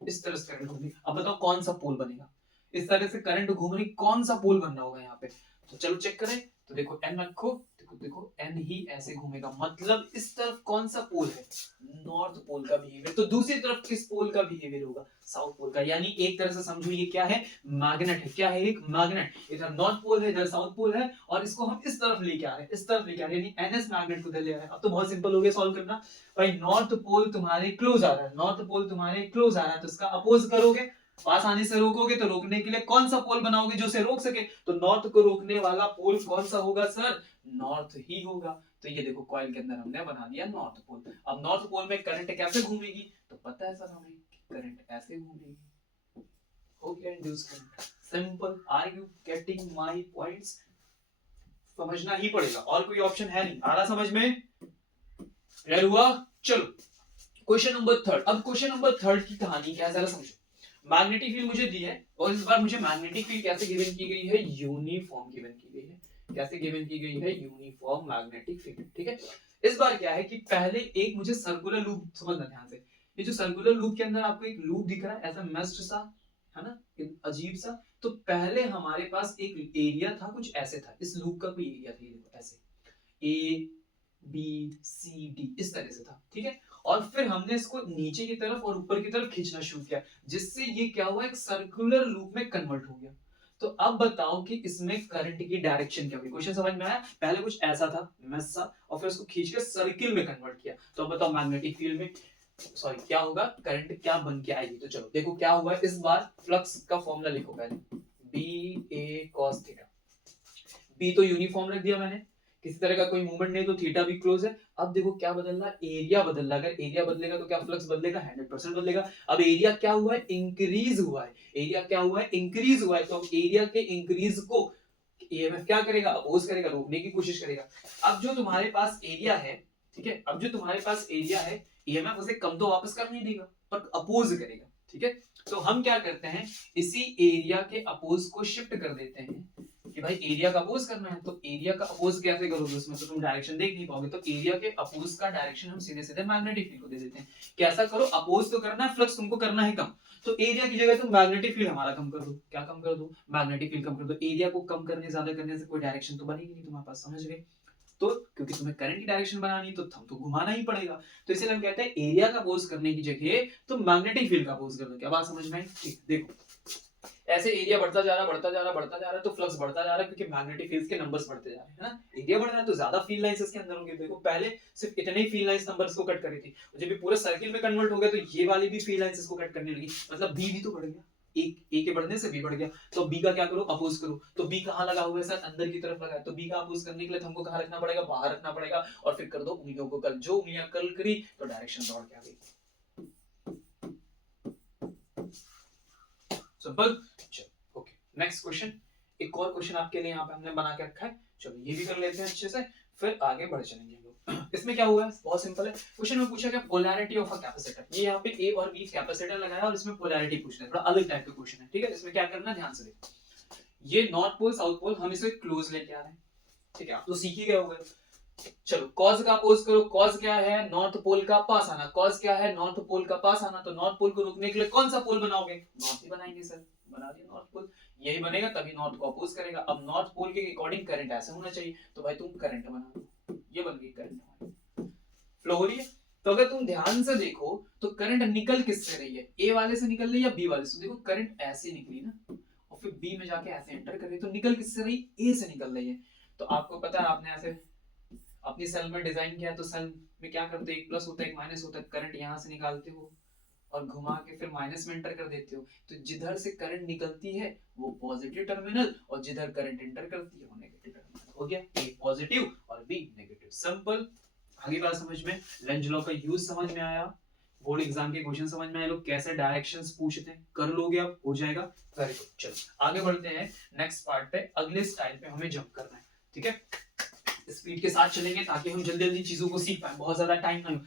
इस तरह से करंट घूम रही। अब बताओ कौन सा पोल बनेगा, इस तरह से करंट घूम रही, कौन सा पोल बनना होगा यहाँ पे। तो चलो चेक करें। तो देखो एन रखो, देखो एन ही ऐसे घूमेगा, मतलब इस तरफ कौन सा पोल है, नॉर्थ पोल का बिहेवियर। तो दूसरी तरफ किस पोल का बिहेवियर होगा, साउथ पोल का। यानी एक तरह से समझो ये क्या है, मैग्नेट है। क्या है, एक मैग्नेट। इधर नॉर्थ पोल है, इधर साउथ पोल है, और इसको हम इस तरफ लेके आ रहे हैं, इस तरफ लेके आ रहे हैं, यानी एनएस मैग्नेट को इधर ले आ रहे हैं। अब तो बहुत सिंपल हो गया सॉल्व करना। भाई नॉर्थ पोल तुम्हारे क्लोज आ रहा है, नॉर्थ पोल तुम्हारे क्लोज आ रहा है, तो इसका अपोज करोगे, पास आने से रोकोगे। तो रोकने के लिए कौन सा पोल बनाओगे जो उसे रोक सके, तो नॉर्थ को रोकने वाला पोल कौन सा होगा सर, नॉर्थ ही होगा। तो ये देखो कॉइल के अंदर हमने बना दिया नॉर्थ पोल। अब नॉर्थ पोल में करंट कैसे घूमेगी, तो पता है सर हमें, करंट ऐसे घूमेगी। हो गया induce current, simple. Are you getting my points? समझना ही पड़ेगा, और कोई ऑप्शन है नहीं। आ रहा समझ में, क्लियर हुआ? चलो क्वेश्चन नंबर थर्ड। अब क्वेश्चन नंबर थर्ड की कहानी क्या है जरा समझो। मैग्नेटिक फील्ड मुझे दी है, और इस बार मुझे मैग्नेटिक फील्ड कैसे गिवन की गई है, यूनिफॉर्म गिवन की गई है। कैसे गिवन की गई है, यूनिफॉर्म मैग्नेटिक फील्ड, ठीक है। इस बार क्या है कि पहले एक मुझे सर्कुलर लूप, समझना ध्यान से, ये जो सर्कुलर लूप के अंदर आपको एक लूप दिख रहा है ऐसा मेस्ड सा, है ना, अजीब सा। तो पहले हमारे पास एक एरिया था, कुछ ऐसे था, इस लूप का कोई एरिया था, ये देखो ऐसे ए बी सी डी इस तरह से था, ठीक है। और फिर हमने इसको नीचे की तरफ और ऊपर की तरफ खींचना शुरू किया, जिससे ये क्या हुआ, एक सर्कुलर लूप में कन्वर्ट हो गया। तो अब बताओ कि इसमें करंट की डायरेक्शन क्या हुई। क्वेश्चन समझ में आया? पहले कुछ ऐसा था मैसा, और फिर उसको खींच के सर्किल में कन्वर्ट किया। तो अब बताओ मैग्नेटिक फील्ड में सॉरी क्या होगा, करंट क्या बन के आएगी। तो चलो देखो क्या हुआ इस बार। फ्लक्स का फॉर्मूला लिखो पहले, B A cos theta. B तो यूनिफॉर्म रख दिया मैंने, किसी तरह का कोई मूवमेंट नहीं, तो थीटा भी क्लोज है। अब देखो क्या बदल रहा, एरिया बदल रहा। अगर एरिया बदलेगा तो क्या फ्लक्स बदलेगा, 100% बदलेगा। अब एरिया क्या हुआ है, इंक्रीज हुआ है। एरिया क्या हुआ है, इंक्रीज हुआ है। तो एरिया के इंक्रीज को ईएमएफ क्या करेगा, अपोज करेगा, रोकने की कोशिश करेगा। अब जो तुम्हारे पास एरिया है, ठीक है, अब जो तुम्हारे पास एरिया है, ईएमएफ उसे कम तो वापस कर नहीं देगा, पर अपोज करेगा, ठीक है। तो हम क्या करते हैं, इसी एरिया के अपोज को शिफ्ट कर देते हैं कि भाई एरिया का अपोज करना है। तो एरिया का अपोज कैसे करोगे, उसमें तो तुम डायरेक्शन देख नहीं पाओगे। तो एरिया के अपोज का डायरेक्शन हम सीधे सीधे मैग्नेटिक फील्ड को दे देते हैं। कैसा करो, अपोज तो करना है, फ्लक्स तुमको करना है कम। तो एरिया की जगह तुम मैग्नेटिक फील्ड हमारा कम कर दो। क्या कम कर दो, मैग्नेटिक फील्ड कम कर दो। एरिया को कम करने ज्यादा करने से कोई डायरेक्शन तो बनेगी नहीं तुम्हारे पास, समझ गए। तो क्योंकि तुम्हें करंट की डायरेक्शन बनानी है तो हम तो घुमाना ही पड़ेगा। तो इसलिए हम कहते हैं एरिया का अपोज करने की जगह तो मैग्नेटिक फील्ड का अपोज कर दो। क्या बात समझ में आई? ठीक, देखो ऐसे एरिया बढ़ता जा रहा, बढ़ता जा रहा, बढ़ता जा रहा, तो फ्लक्स बढ़ता जा रहा है, क्योंकि मैग्नेटिक फील्ड्स के नंबर्स बढ़ते जा रहे हैं, है ना। एरिया बढ़ रहा है तो ज्यादा फील्ड लाइंस इसके अंदर होंगे। देखो पहले सिर्फ इतने ही फील्ड लाइंस नंबर्स को कट करी थी, जब ये पूरे सर्किल में कन्वर्ट हो गया तो ये वाली भी फील्ड लाइंस इसको कट करने लगी। मतलब बी भी तो बढ़ गया, एक ए के बढ़ने से बी बढ़ गया। तो बी का क्या करो, अपोज करो। तो बी कहां लगा हुआ है सर, अंदर की तरफ लगा है। तो बी का अपोज करने के लिए हमको कहां रखना पड़ेगा, बाहर रखना पड़ेगा। और फिर कर दो उंगलियों को कल, जो उंगलियां कल करी तो डायरेक्शन दौड़ के आ गई। सिंपल। चलो ओके, नेक्स्ट क्वेश्चन। एक और क्वेश्चन आपके लिए यहाँ पे हमने बना के रखा है, चलो ये भी कर लेते हैं अच्छे से, फिर आगे बढ़ चलेंगे हम लोग। इसमें क्या हुआ है, बहुत सिंपल है। क्वेश्चन में पूछा गया पोलैरिटी ऑफ अ कैपेसिटर। ये यहाँ पे ए और बी कैपेसिटर लगाया और इसमें पोलैरिटी पूछना है, थोड़ा अलग टाइप का क्वेश्चन है, ठीक है। इसमें क्या करना है ध्यान से देखो। ये नॉर्थ पोल साउथ पोल हम इसे क्लोज लेके आ रहे हैं, ठीक है। आप तो सीख ही गए होंगे। चलो कॉज का अपोज करो, कॉज क्या है, नॉर्थ पोल का पास आना, कॉज क्या है, नॉर्थ पोल का पास आना, तो नॉर्थ पोल को रोकने के लिए कौन सा पोल बनाओगे, नॉर्थ ही बनाएंगे सर, बना दिया नॉर्थ पोल, यही बनेगा तभी नॉर्थ को अपोज करेगा। अब नॉर्थ पोल के अकॉर्डिंग करंट ऐसा होना चाहिए, तो भाई तुम करंट बना दो, ये बन गई करंट हमारी, फ्लो हो रही है। तो अगर तुम ध्यान से देखो तो करंट निकल किससे रही है, ए वाले से निकल रही है या बी वाले से, देखो करंट ऐसे निकली ना और फिर बी में जाके ऐसे एंटर कर रही, तो निकल किससे रही, ए से निकल रही है। तो आपको पता है आपने ऐसे अपनी सेल में डिजाइन किया, तो सेल में क्या करते हो, एक प्लस होता है एक माइनस होता है, करंट यहाँ से निकालते हो और घुमा के फिर माइनस में एंटर कर देते हो, तो जिधर से करंट निकलती है वो पॉजिटिव टर्मिनल और जिधर करंट एंटर करती है वो नेगेटिव टर्मिनल, हो गया ए पॉजिटिव और बी नेगेटिव, सिंपल। आगे बात समझ में, लेंज लॉ का यूज समझ में आया, बोर्ड एग्जाम के क्वेश्चन समझ में आए, लोग कैसे डायरेक्शंस पूछते हैं, कर लोगे आप, हो जाएगा, वेरी गुड। चलो आगे बढ़ते हैं नेक्स्ट पार्ट पे, अगले स्टाइल पे हमें जंप करना है, ठीक है, स्पीड के साथ चलेंगे ताकि हम जल्दी जल्दी चीजों को सीख पाए, बहुत ज्यादा टाइम ना हो।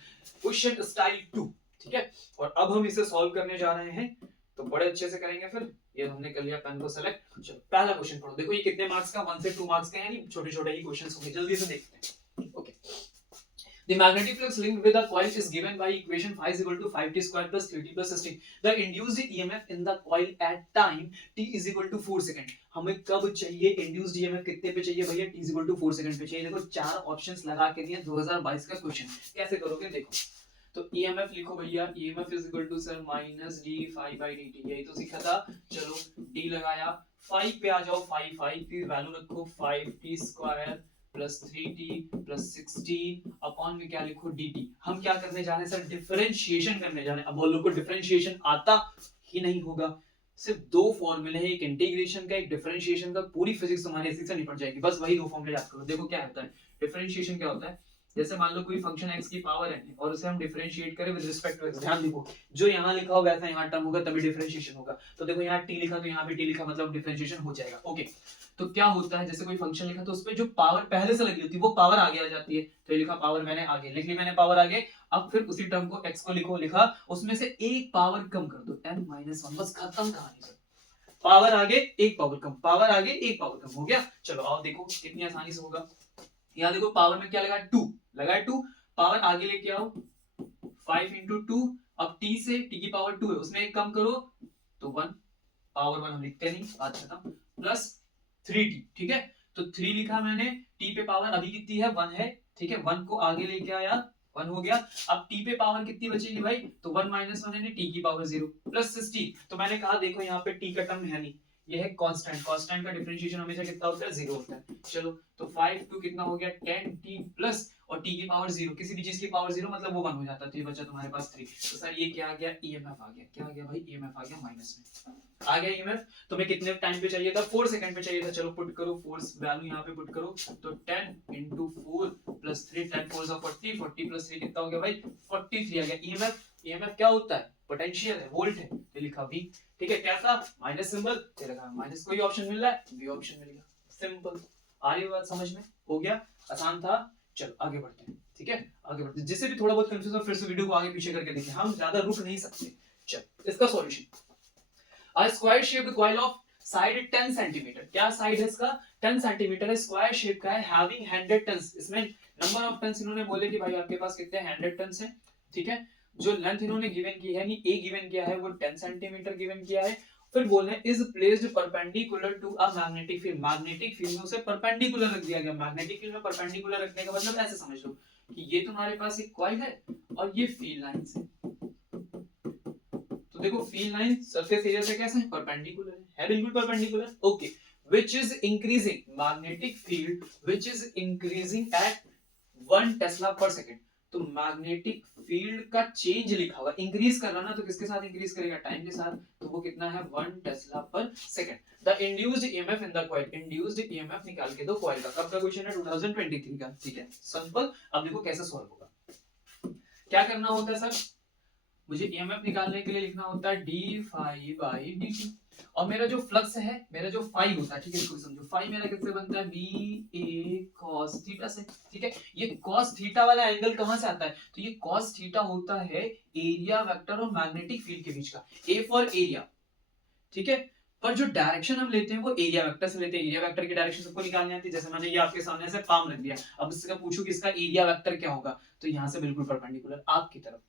क्वेश्चन स्टाइल 2, ठीक है, और अब हम इसे सॉल्व करने जा रहे हैं, तो बड़े अच्छे से करेंगे। फिर ये हमने कर लिया, पेन को सेलेक्ट, चलो पहला क्वेश्चन पढ़ो, देखो ये कितने मार्क्स का, 1 से 2 मार्क्स का है, यानी छोटे छोटे ही क्वेश्चंस होंगे, जल्दी से देखते हैं। Okay, the magnetic flux linked with a coil is given by equation phi is equal to 5t square plus 3t plus 16. The induced EMF in the coil at time t is equal to 4 second. हमें कब चाहिए induced EMF, कितने पे चाहिए भैया, t is equal to 4 second पे चाहिए। देखो चार ऑप्शंस लगा के दिए, 2022 का क्वेश्चन, कैसे करोगे देखो। तो EMF लिखो भैया, EMF is equal to sir minus d phi by dt, यही तो सीखा था। चलो d लगाया, 5 पे आ जाओ, 5 की वैल्यू रखो 5t square plus 3t plus 16 upon में क्या लिखो dt। हम क्या करने जा रहे हैं सर, डिफरेंशिएशन करने जा रहे हैं। अब बोलो को डिफरेंशिएशन आता ही नहीं होगा, सिर्फ दो फॉर्मूले हैं, एक इंटीग्रेशन का एक डिफरेंशिएशन का, पूरी फिजिक्स तुम्हारी इसी से निपट जाएगी, बस वही दो फॉर्मूले याद करो। देखो क्या होता है डिफरेंशिएशन, क्या होता है, जैसे मान लो कोई फंक्शन x की पावर है और उसे हम डिफरेंशिएट करें विद रिस्पेक्ट टू x, ध्यान देखो जो यहाँ लिखा होगा वैसा यहाँ टर्म होगा तभी डिफरेंशिएशन होगा। तो देखो यहाँ t लिखा तो यहाँ भी t लिखा, मतलब डिफरेंशिएशन हो जाएगा। ओके, तो क्या होता है, जैसे कोई फंक्शन लिखा तो उसपे जो पावर पहले से लगी होती है वो पावर आगे आ जाती है, तो ये लिखा पावर मैंने आगे लिख ली, मैंने पावर आगे। अब फिर उसी टर्म को x को लिखो, लिखा, उसमें से एक पावर कम कर दो n-1, बस खत्म कहानी सर, पावर आगे एक पावर कम, पावर आगे एक पावर कम, हो गया। चलो आओ देखो कितनी आसानी से होगा, यहाँ देखो पावर में क्या लगा 2 लगाया, 2 पावर आगे लेके आओ 5 into 2, अब t से t की पावर 2 है उसमें एक कम करो तो 1, पावर 1 हम लिखते नहीं, बात खत्म, प्लस 3t, ठीक है, तो 3 लिखा मैंने, t पे पावर अभी कितनी है 1 है, ठीक है, 1 को आगे लेके आया 1 हो गया। अब t पे पावर कितनी बचेगी भाई, तो 1 माइनस 1 है, t की पावर 0 प्लस 16। तो मैंने कहा देखो यहाँ पे t का टर्म है नहीं, ये है कांस्टेंट, कांस्टेंट का डिफरेंशिएशन हमेशा कितना होता है 0 होता है। चलो तो 5 टू कितना हो गया 10t प्लस और t की पावर 0, किसी भी चीज की पावर 0 मतलब वो 1 हो जाता है, तो ये बचा तुम्हारे पास 3। तो सर ये क्या आ गया, EMF आ गया, क्या आ गया भाई, EMF आ गया माइनस में, आ गया EMF। तुम्हें कितने टाइम पे चाहिए था, 4 सेकंड पे चाहिए था। चलो पुट करो, फोर्स वैल्यू यहाँ पे पुट करो, तो 10 into 4 plus 3, 10 4 40, 40 plus 3 कितना हो गया भाई 43 आ गया। EMF, EMF क्या होता है, पोटेंशियल है, वोल्ट है, तो लिखा V, ठीक है, कैसा माइनस सिंबल, तो लिखा माइनस, कोई ऑप्शन मिल रहा है, बी ऑप्शन मिल गया, सिंपल। आ रही बात समझ में, हो गया, आसान था। चलो आगे बढ़ते हैं, ठीक है, आगे बढ़ते हैं, जिससे भी थोड़ा बहुत कंफ्यूजन फिर से वीडियो को आगे पीछे करके देखें, हम ज्यादा रुक नहीं सकते। चल इसका solution, a square shaped coil of side 10 cm, क्या साइड है इसका 10 cm है, स्क्वायर शेप का है, having 100 टन्स, इसमें नंबर ऑफ टन्स इन्होंने बोले कि भाई आपके पास कितने 100 टन्स हैं, ठीक है, जो लेंथ इन्होंने गिवन की है, नहीं ए गिवन किया है वो 10 cm गिवन किया है। फिर बोल रहे हैं is placed perpendicular to a magnetic field, magnetic field में उसे परपेंडिकुलर रख दिया गया। मैग्नेटिक फील्ड में परपेंडिकुलर रखने का मतलब ऐसे समझ लो कि ये तुम्हारे पास एक कॉइल है और ये फील्ड लाइंस है, तो देखो फील्ड लाइन सरफेस एरिया से कैसा है, परपेंडिकुलर है बिल्कुल perpendicular. Okay, which is increasing, magnetic field which is increasing at 1 Tesla पर सेकंड। तो मैग्नेटिक फील्ड का चेंज लिखा हुआ, इंक्रीज कर रहा ना, तो किसके साथ इंक्रीज करेगा, टाइम के साथ, तो वो कितना है 1 टेस्ला पर second. The induced EMF in the coil, induced EMF निकाल के दो कॉइल का, कब का क्वेश्चन है 2023 का, ठीक है, सिंपल। अब देखो कैसे सॉल्व होगा, क्या करना होता है सर, मुझे ईएमएफ निकालने के लिए लिखना होता है d phi by d t, और मेरा जो फ्लक्स है, मेरा जो फाई होता है, ठीक है, इसको समझो, फाई मेरा किससे बनता है, बी ए कॉस थीटा से, ठीक है। ये कॉस थीटा वाला एंगल कहां से आता है, तो ये कॉस थीटा होता है एरिया वेक्टर और मैग्नेटिक फील्ड के बीच का, ए फॉर एरिया, ठीक है। पर जो डायरेक्शन हम लेते हैं वो एरिया वेक्टर से लेते हैं। एरिया वेक्टर की डायरेक्शन सबको निकालनी आती है। जैसे मैंने ये आपके सामने से पाम रख दिया, अब इससे पूछूं कि इसका एरिया वेक्टर क्या होगा, तो यहाँ से बिल्कुल परपेंडिकुलर आपकी तरफ।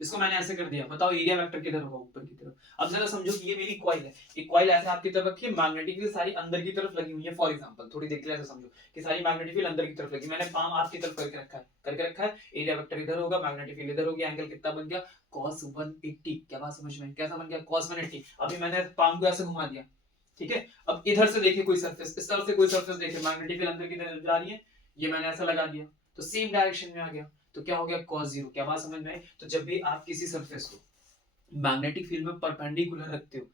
इसको मैंने ऐसे कर दिया, बताओ एरिया वेक्टर किधर होगा, ऊपर की तरफ। अब जरा समझो कि ये मेरी कॉइल है, एक कॉइल ऐसे आपकी तरफ रखी है, मैग्नेटिक फील्ड सारी अंदर की तरफ लगी हुई है। फॉर एग्जांपल थोड़ी देर के लिए ऐसे समझो कि सारी मैग्नेटिक फील्ड अंदर की तरफ लगी, मैंने पाम आपकी तरफ करके रखा है, एरिया वेक्टर इधर होगा, मैग्नेटिक फील्ड इधर होगी, एंगल कितना बन गया cos 180। क्या बात समझ में, कैसा बन गया cos 180। अभी मैंने पाम को ऐसे घुमा दिया, ठीक है। अब इधर से देखिए कोई सरफेस, इस तरफ से कोई सरफेस देखिए, मैग्नेटिक फील्ड अंदर की तरफ जा रही है, ये मैंने ऐसा लगा दिया तो सेम डायरेक्शन में आ गया, तो क्या हो गया cos 0। क्या बात समझ में आई। तो जब भी आप किसी सरफेस को मैग्नेटिक फील्ड में परपेंडिकुलर रखते हो,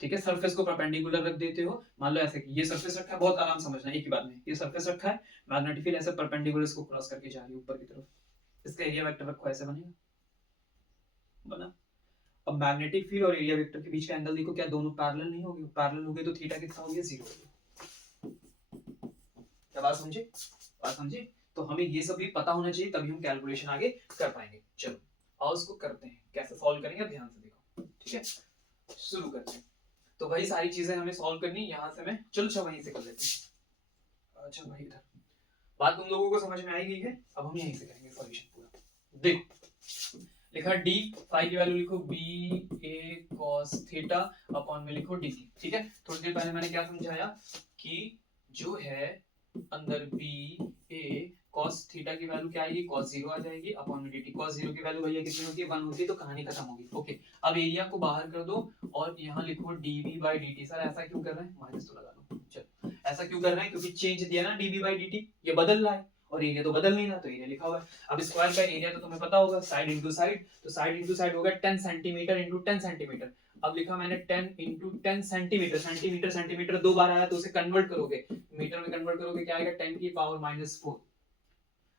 ठीक है, सरफेस को परपेंडिकुलर रख देते हो, मान लो ऐसे कि ये सरफेस रखा है, बहुत आराम समझना एक ही बात में, ये सरफेस रखा है, मैग्नेटिक फील्ड ऐसे परपेंडिकुलर इसको क्रॉस करके जा रही है ऊपर की तरफ, इसका एरिया वेक्टर रखो, ऐसे बनेगा, बना। अब मैग्नेटिक फील्ड और एरिया वेक्टर के बीच का एंगल देखो, क्या दोनों पैरेलल नहीं होंगे, पैरेलल हो गए तो थीटा कितना हो गया 0 हो गया। क्या बात समझे, बात समझे। तो हमें ये सब भी पता होना चाहिए, तभी हम कैलकुलेशन आगे कर पाएंगे। चलो आओ उसको करते हैं, कैसे सॉल्व करेंगे ध्यान से देखो, ठीक है, शुरू करते हैं। तो वही सारी चीजें हमें सॉल्व करनी, यहाँ से मैं चलो अच्छा वहीं से कर लेते हैं। अच्छा भाई इधर बात तुम लोगों को समझ में आई गई है, अब हम यहीं से करेंगे सॉल्यूशन पूरा। देखो लिखा d, फाई की वैल्यू लिखो b a cos theta upon में लिखो dt, ठीक है। थोड़ी देर पहले मैंने क्या समझाया कि जो है अंदर b a cos थीटा की वैल्यू क्या आएगी, cos 0 आ जाएगी अपॉन में dt। cos 0 की वैल्यू भैया कितनी होती है 1 होती है, तो कहानी खत्म होगी। ओके अब एरिया को बाहर कर दो और यहाँ लिखो dv/dt। सर ऐसा क्यों कर रहे हैं, माइनस तो लगा दो, चलो ऐसा क्यों कर रहे हैं, क्योंकि चेंज दिया ना dv/dt, ये बदल रहा है और एरिया तो बदल नहीं रहा, तो एरिया लिखा हुआ है। अब स्क्वायर का एरिया तो तुम्हें पता होगा, साइड इंटू साइड, तो साइड इंटू साइड होगा 10 सेंटीमीटर इंटू 10 सेंटीमीटर। अब लिखा मैंने 10 इंटू 10 सेंटीमीटर, सेंटीमीटर सेंटीमीटर दो बार आया तो उसे कन्वर्ट करोगे मीटर में, कन्वर्ट करोगे क्या आएगा 10 की पावर -4।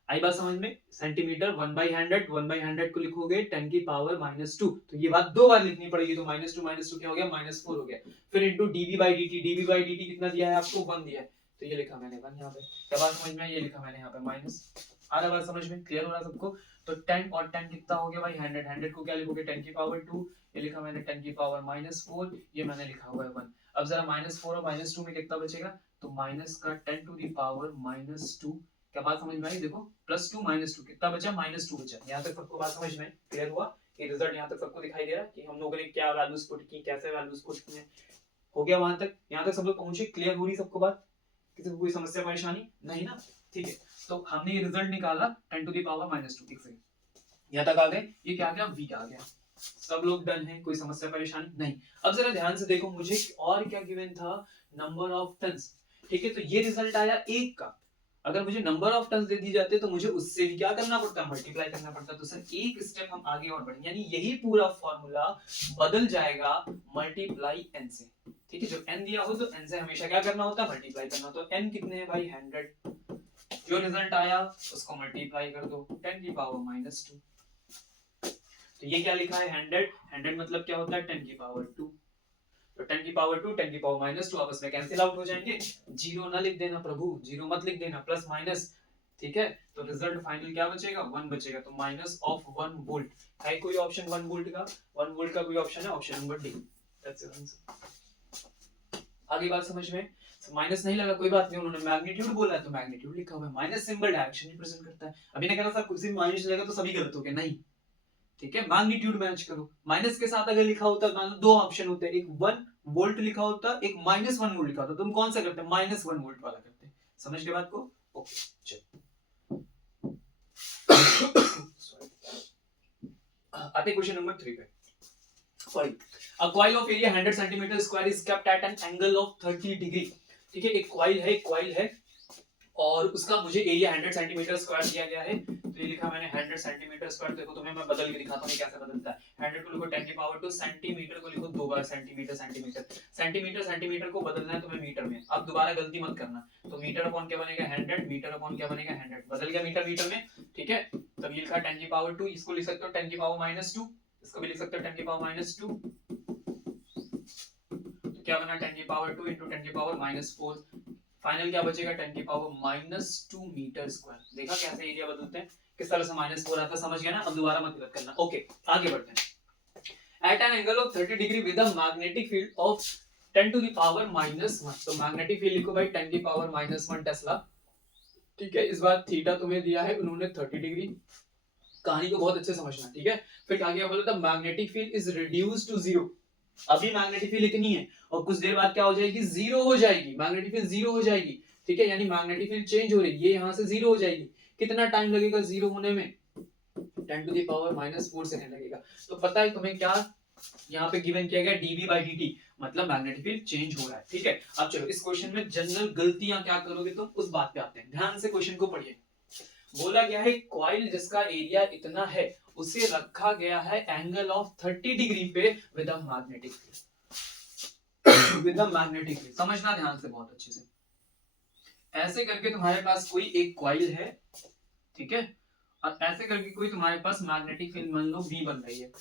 आई बात समझ में, सेंटीमीटर 1/100, 1/100 को लिखोगे 10 की पावर -2, तो ये बात दो बार लिखनी पड़ेगी, तो -2 क्या हो गया -4 हो गया। फिर इंटू dv/dt, dv/dt कितना दिया है आपको 1 दिया है, तो ये लिखा मैंने 1 यहाँ पे। क्या बात समझ में, ये लिखा मैंने यहाँ पे माइनस। आ रहा बात समझ में, क्लियर हो रहा सबको। तो 10 और 10 कितना हो गया भाई 100, 100 को क्या लिखोगे 10 की पावर 2, ये लिखा मैंने 10 की पावर -4, ये मैंने लिखा हुआ है 1। अब जरा -4 और -2 में कितना बचेगा, तो माइनस का 10 टू द पावर -2। क्या बात समझ में आई, देखो +2 -2 कितना बचा -2 बचा। यहाँ तक सबको बात समझ में क्लियर हुआ, ये रिजल्ट यहाँ तक सबको दिखाई दे रहा है कि हम लोगों ने क्या वैल्यूज पुट की, कैसे वैल्यूज पुट की है, हो गया वहां तक, यहाँ तक सब लोग पहुंचे, क्लियर हो रही सबको बात, किसी को कोई समस्या परेशानी नहीं ना, ठीक है। तो हमने ये रिजल्ट निकाला 10 टू द पावर -2, ठीक है, यहाँ तक आ गए, ये क्या आ गया v आ गया, सब लोग डन है, कोई समस्या परेशानी नहीं। अब जरा ध्यान से देखो, मुझे और क्या गिवन था, नंबर ऑफ टन्स, ठीक है, तो ये रिजल्ट आया 1 का। अगर मुझे नंबर ऑफ टन्स दे दी जाते तो मुझे उससे भी क्या करना पड़ता, मल्टीप्लाई करना पड़ता। तो सर एक स्टेप हम आगे और बढ़ेंगे, यानी यही पूरा फॉर्मूला बदल जाएगा मल्टीप्लाई n से, ठीक है। जब n दिया हो तो n से हमेशा क्या करना होता है, मल्टीप्लाई करना। तो n कितने हैं भाई 100, जो रिजल्ट आया उसको मल्टीप्लाई कर दो 10 की पावर -2। तो ये क्या लिखा है 100, 100 मतलब क्या होता है 10 की पावर 2, तो 10 की पावर 2 10 की पावर -2 आपस में कैंसिल आउट हो जाएंगे। जीरो ना लिख देना प्रभु, जीरो मत लिख देना, प्लस माइनस, ठीक है। तो रिजल्ट फाइनल क्या बचेगा 1 बचेगा, तो -1 वोल्ट है कोई ऑप्शन 1 वोल्ट का, 1 वोल्ट का कोई ऑप्शन है, option number D, that's it answer. आगे बात समझ में, माइनस नहीं लगा कोई बात नहीं, उन्होंने मैग्नीट्यूड बोला है तो मैग्नीट्यूड लिखा हुआ है, माइनस सिंबल डायरेक्शन रिप्रेजेंट करता है। अभी ने कहना सर कुछ भी माइनस लगेगा तो सभी गलत हो गए, नहीं, ठीक है, मैग्नीट्यूड मैच करो। माइनस के साथ अगर लिखा होता मान लो दो ऑप्शन होते हैं, एक 1 वोल्ट लिखा होता, एक -1 वोल्ट लिखा होता, तुम कौन सा करते, -1 वोल्ट वाला करते, समझ गए बात को, ओके चलो। आते क्वेश्चन नंबर 3 पे, sorry, a coil of area 100 centimetre square is kept at an angle of 30 degree, ठीक है, एक कॉइल है और उसका मुझे एरिया 100 सेंटीमीटर स्क्वायर दिया गया है, तो ये लिखा मैंने 100 सेंटीमीटर स्क्वायर। देखो तुम्हें मैं बदल के दिखाता हूं कैसे बदलता है। 100 को लिखो 10 की पावर 2, सेंटीमीटर को लिखो दो बार सेंटीमीटर, सेंटीमीटर को बदलना है तुम्हें मीटर में। अब दोबारा गलती मत करना, तो मीटर अपॉन क्या बनेगा 100, मीटर अपॉन क्या बनेगा 100, बदल गया मीटर मीटर में, ठीक है। तब ये लिखा 10 की पावर 2, इसको लिख सकते हो 10 की पावर -2, इसको भी लिख सकते हो 10 की पावर -2, तो क्या बना 10 की पावर 2 into 10 की पावर -4, फाइनल क्या बचेगा 10 की पावर -2 मीटर स्क्वायर। देखा कैसे एरिया बदलते हैं, किस तरह से -4 आता है, समझ गया ना। अब दोबारा मत गलत करना, ओके आगे बढ़ते हैं। At an angle of 30 degree with a magnetic field of 10 to the power -1, तो मैग्नेटिक फील्ड लिखो भाई 10 की पावर -1 टेस्ला। ठीक है, इस बार थीटा तुम्हें दिया है उन्होंने 30 डिग्री। कहानी को बहुत अच्छे समझना, ठीक है। फिर आगे बोला था magnetic field is reduce to zero. अभी मैग्नेटिक फील्ड इतनी है और कुछ देर बाद क्या हो जाएगी, जीरो हो जाएगी, मैग्नेटिक फील्ड जीरो हो जाएगी। ठीक है, यानी मैग्नेटिक फील्ड चेंज हो रही है, ये यहाँ से जीरो हो जाएगी। कितना टाइम लगेगा जीरो होने में, 10 टू द पावर -4 सेकंड लगेगा। तो पता है तुम्हें क्या यहाँ पे गिवन किया गया, dv/dt, मतलब मैग्नेटिक फील्ड चेंज हो रहा है। ठीक है, अब चलो इस क्वेश्चन में जनरल गलतियां क्या करोगे तुम, उस बात पे आते हैं। ध्यान से क्वेश्चन को पढ़िए। बोला गया है कॉइल जिसका एरिया इतना है उसे रखा गया है एंगल ऑफ 30 डिग्री पे with a magnetic field. With a magnetic field समझना ध्यान से बहुत अच्छे से। ऐसे करके तुम्हारे पास कोई एक कॉइल है, ठीक है, और ऐसे करके कोई तुम्हारे पास मैग्नेटिक फील्ड मान लो V बन रही है।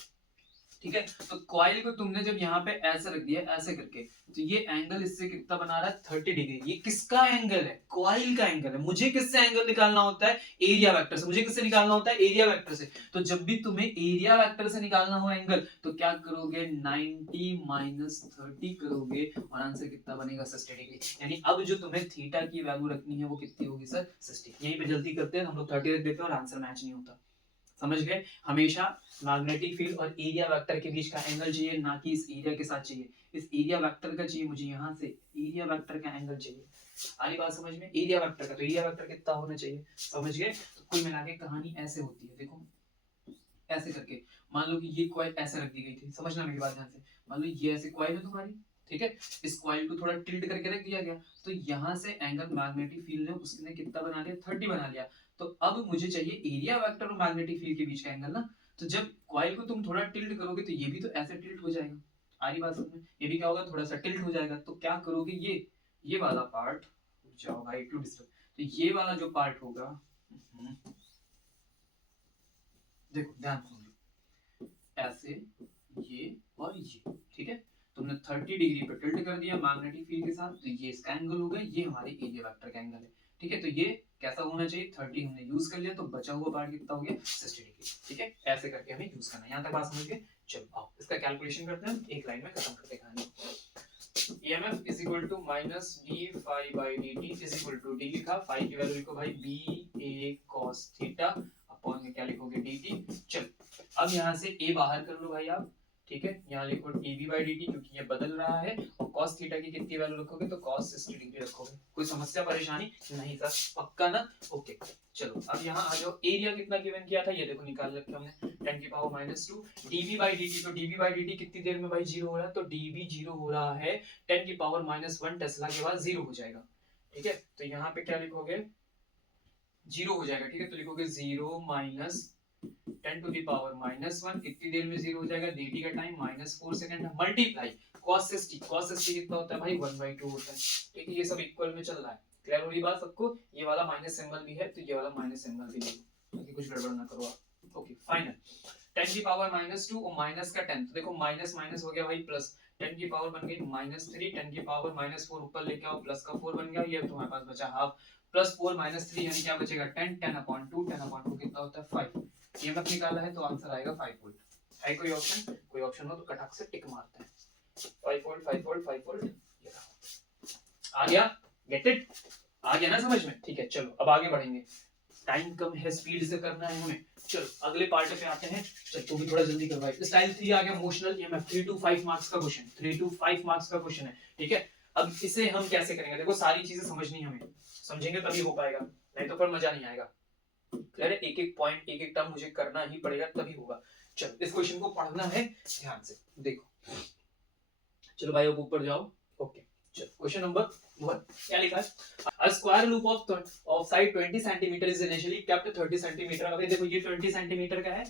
ठीक है, तो कॉइल को तुमने जब यहाँ पे ऐसे रख दिया, ऐसे करके, तो ये एंगल इससे कितना बना रहा है, 30 डिग्री। ये किसका एंगल है, कॉइल का एंगल है। मुझे किससे एंगल निकालना होता है, एरिया वेक्टर से। मुझे किससे निकालना होता है, एरिया वेक्टर से। तो जब भी तुम्हें एरिया वेक्टर से निकालना हो एंगल, तो क्या करोगे, 90 - 30 करोगे और आंसर कितना बनेगा, 60 डिग्री। यानी अब जो तुम्हें थीटा की वैल्यू रखनी है वो कितनी होगी सर, 60। यहीं पे जल्दी करते हैं हम लोग, 30 रख देते हैं और आंसर मैच नहीं होता। समझ गए, हमेशा मैग्नेटिक फील्ड और एरिया वेक्टर के बीच का एंगल चाहिए, ना कि इस एरिया के साथ चाहिए। इस एरिया वेक्टर का चाहिए मुझे, यहाँ से एरिया वेक्टर का एंगल चाहिए। आरी बात समझ में, एरिया वेक्टर का, तो एरिया वेक्टर कितना होना चाहिए, समझ गए। तो कुल मिला के कहानी ऐसे होती है, देखो ऐसे करके। मान लो कि ये कॉइल ऐसे रख दी गई थी, समझना मेरी बात ध्यान से। मान लो ये ऐसे कॉइल है तुम्हारी, ठीक है, इस कॉइल को थोड़ा टिल्ट करके रख दिया गया, तो यहाँ से एंगल मैग्नेटिक फील्ड ने उसने कितना बना लिया, 30 बना लिया। तो अब मुझे चाहिए एरिया वेक्टर और मैग्नेटिक फील्ड के बीच का एंगल ना। तो जब कॉइल को तुम थोड़ा टिल्ट करोगे तो ये भी तो ऐसे टिल्ट हो जाएगा। आ रही बात समझ में, ये भी क्या होगा, थोड़ा सा टिल्ट हो जाएगा। तो क्या करोगे, ये वाला पार्ट, जाओ भाई टू डिस्टर्ब, तो ये वाला जो पार्ट होगा, देखो ध्यान सुनो, ऐसे ये और ये, ठीक है, तुमने 30 डिग्री पे टिल्ट कर दिया मैग्नेटिक फील्ड के साथ, तो ये इसका एंगल होगा, ये हमारे एरिया वेक्टर का एंगल है। ठीक है, तो ये कैसा होना चाहिए, 30 हमने यूज कर लिया, तो बचा हुआ पार्ट कितना हो गया, 60 डिग्री। ठीक है, ऐसे करके हमें यूज करना है। यहाँ तक बात समझ गए। चलो आओ इसका कैलकुलेशन करते हैं, एक लाइन में खत्म करते हैं कहानी। EMF is equal to minus d phi by d t is equal to, d लिखा, फाई की वैल्यू लिखो भाई B A cos theta, upon में क्या लिखोगे, डी टी। चलो अब यहाँ से ए बाहर कर लो भाई आप, ठीक है, यहाँ लिखो dv by dt, क्योंकि ये बदल रहा है, और cos थीटा की कितनी वैल्यू रखोगे, तो cos 60 डिग्री रखोगे। कोई समस्या परेशानी नहीं सर, पक्का ना, ओके। चलो अब यहाँ आ जाओ, एरिया कितना गिवन किया था, ये देखो निकाल रखे हमने, 10 की पावर -2 dv by dt। तो dv by dt कितनी देर में भाई जीरो हो रहा है, तो dv जीरो हो रहा है 10 की पावर -1 टेस्ला के बाद जीरो हो जाएगा। ठीक है, तो यहाँ पे क्या लिखोगे, जीरो हो जाएगा। ठीक है, तो लिखोगे 0 माइनस 10 टू द पावर -1, कितनी देर में जीरो हो जाएगा, dt का time -4 second, multiply cos 60। cos 60 कितना होता है भाई, 1/2 होता है। ठीक है, ये सब इक्वल में चल रहा है। क्लियर हो रही बात सबको, ये वाला माइनस सिंबल भी है तो ये वाला माइनस सिंबल भी है, ताकि कुछ गड़बड़ ना करो आप। ओके फाइनल, 10 की पावर -2 और माइनस का 10, तो देखो माइनस माइनस हो गया भाई प्लस, 10 की पावर बन गई -3, 10 की पावर -4 ऊपर लेके आओ, प्लस का 4 बन गया, ये तुम्हारे पास बचा हाफ, प्लस 4 -3 यानी क्या बचेगा, 10, 10/2, 10/2 कितना होता है 5। EMF निकाला है तो आंसर आएगा 5 वोल्ट। है कोई ऑप्शन, कोई ऑप्शन हो तो कटाक से टिक मारते हैं, 5 वोल्ट 5 वोल्ट 5 वोल्ट। आ गया, गेट इट, आ गया ना समझ में। ठीक है, चलो अब आगे बढ़ेंगे, टाइम कम है, स्पीड से करना है हमें। चलो अगले पार्ट पे आते हैं। चल तू भी थोड़ा जल्दी कर भाई। स्टाइल 3 आ गया, मोशनल EMF, 3 to 5 मार्क्स का क्वेश्चन, 3 to 5 मार्क्स का क्वेश्चन है। ठीक है, अब इसे हम कैसे करेंगे, देखो सारी चीजें समझनी हमें, समझेंगे तभी हो पाएगा, नहीं तो फिर मजा नहीं आएगा। क्लियर है, एक एक पॉइंट एक एक टर्म मुझे करना ही पड़ेगा तभी होगा। चलो इस क्वेश्चन को पढ़ना है ध्यान से, देखो। चलो भाई अब ऊपर जाओ। ओके चलो क्वेश्चन नंबर 1 क्या लिखा है, a square loop of side 20 cm is initially kept 30 cm अबे देखो ये 20 cm का है,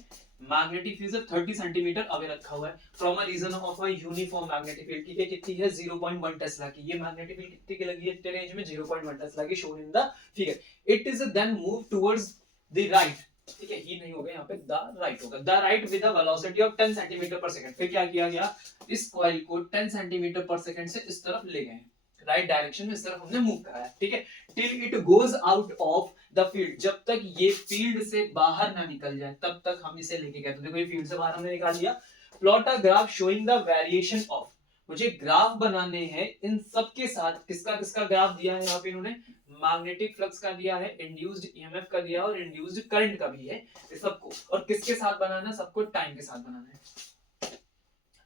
मैग्नेटिक फील्ड 30 cm अबे रखा हुआ है, from a region of a uniform magnetic field. ठीक है, कितनी है 0.1 टेस्ला की, ये मैग्नेटिक फील्ड कितनी की लगी है इतने रेंज में, 0.1 टेस्ला की, shown in the figure. It is then move towards the right, ठीक है, ही नहीं होगा यहाँ पे, द राइट होगा, the right with a velocity of 10 cm/s। फिर क्या किया गया, इस कॉइल को 10 cm/s से इस तरफ ले गए, राइट डायरेक्शन में इस तरफ हमने मूव कराया। ठीक है, till it goes out of the field, जब तक ये फील्ड से बाहर ना निकल जाए तब तक हम इसे लेके गए। तो देखो ये फील्ड से बाहर हमने निकाल दिया। Plot a graph showing the variation of, मुझे ग्राफ बनाने हैं इन सब के साथ। किसका किसका ग्राफ दिया है यहाँ पे इन्होंने, मैग्नेटिक फ्लक्स का दिया है, इंड्यूस्ड ईएमएफ का दिया है और इंड्यूस्ड करंट का भी है, इस सबको। और किसके साथ बनाना है, सबको टाइम के साथ बनाना है।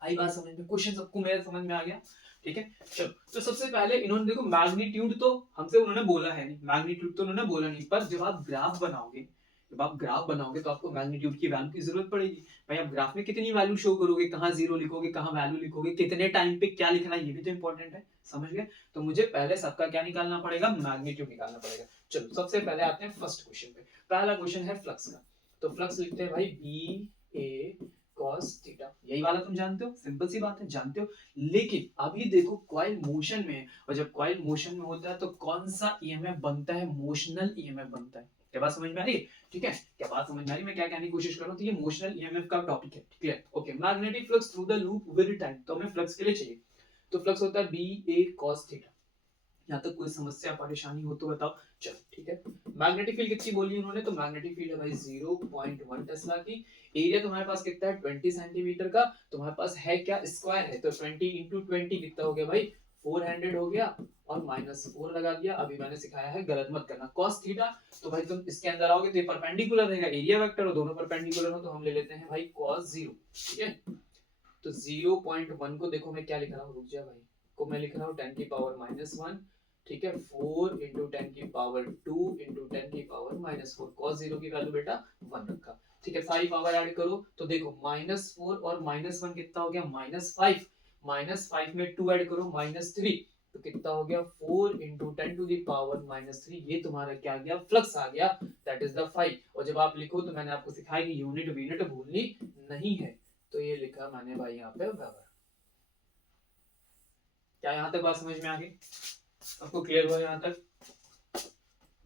आई बात समझ में, क्वेश्चन सबको मेरे समझ में आ गया, ठीक है। चलो, तो सबसे पहले इन्होंने देखो मैग्नीट्यूड तो हमसे उन्होंने बोला है नहीं, मैग्नीट्यूड तो उन्होंने बोला नहीं, पर जब आप ग्राफ बनाओगे, जब आप ग्राफ बनाओगे तो आपको मैग्नीट्यूड की वैल्यू की जरूरत पड़ेगी। भाई आप ग्राफ में कितनी वैल्यू शो करोगे, कहाँ जीरो लिखोगे, कहाँ वैल्यू लिखोगे, कितने टाइम पे क्या लिखना है, ये भी तो इंपॉर्टेंट है, समझ गए। तो मुझे पहले सबका क्या निकालना पड़ेगा, मैग्नीट्यूड निकालना पड़ेगा। चलो सबसे पहले आते हैं फर्स्ट क्वेश्चन पे। पहला क्वेश्चन है फ्लक्स का, तो फ्लक्स लिखते हैं भाई बी ए cos थीटा, यही वाला तुम जानते हो, सिंपल सी बात है, जानते हो। लेकिन अभी देखो कॉइल मोशन में है, और जब कॉइल मोशन में होता है तो कौन सा ईएमएफ बनता है, मोशनल ईएमएफ बनता है। क्या बात समझ में आ रही है, ठीक है, क्या बात समझ में आ रही है, मैं क्या कहने की कोशिश कर रहा हूँ। तो ये मोशनल ईएमएफ का टॉपिक है, clear, okay. Magnetic flux through the loop with time, तो हमें फ्लक्स के लिए चाहिए, तो फ्लक्स होता है बी ए cos थीटा। यहाँ तक कोई समस्या परेशानी हो तो बताओ, चलो ठीक है। मैग्नेटिक फील्ड कितनी बोली उन्होंने, तो मैग्नेटिक फील्ड है भाई 0.1 टेस्ला की। एरिया तुम्हारे पास कितना है 20 सेंटीमीटर का, तुम्हारे पास है क्या, स्क्वायर है, तो 20 इंटू 20 कितना हो गया भाई 400 हो गया, और -4 लगा दिया। अभी मैंने सिखाया है, गलत मत करना, cos थीटा, तो भाई तुम इसके अंदर आओगे तो ये परपेंडिकुलर रहेगा, एरिया वेक्टर, और दोनों परपेंडिकुलर हो तो हम ले लेते हैं भाई cos 0, ठीक है। तो 0.1 को देखो मैं क्या लिख रहा हूँ, रुक जा भाई, को मैं लिख रहा हूँ 10 की पावर -1, ठीक है, 4 इंटू 10 की पावर 2 इंटू 10 की पावर -4, cos 0 की वैल्यू बेटा 1 रखा, ठीक है। सारी पावर ऐड करो तो देखो -4 और -1 कितना हो गया, -5, -5 में 2 ऐड करो -3, तो कितना हो गया 4 इंटू 10 टू दी पावर -3, ये तुम्हारा क्या गया, फ्लक्स आ गया, दैट इज द 5। और जब आप लिखो तो मैंने आपको सिखाया कि यूनिट वीनिट भूलनी नहीं है, तो ये लिखा मैंने भाई यहाँ पे वेबर। क्या यहाँ तक बात समझ में आ गई, सबको क्लियर हुआ यहाँ तक,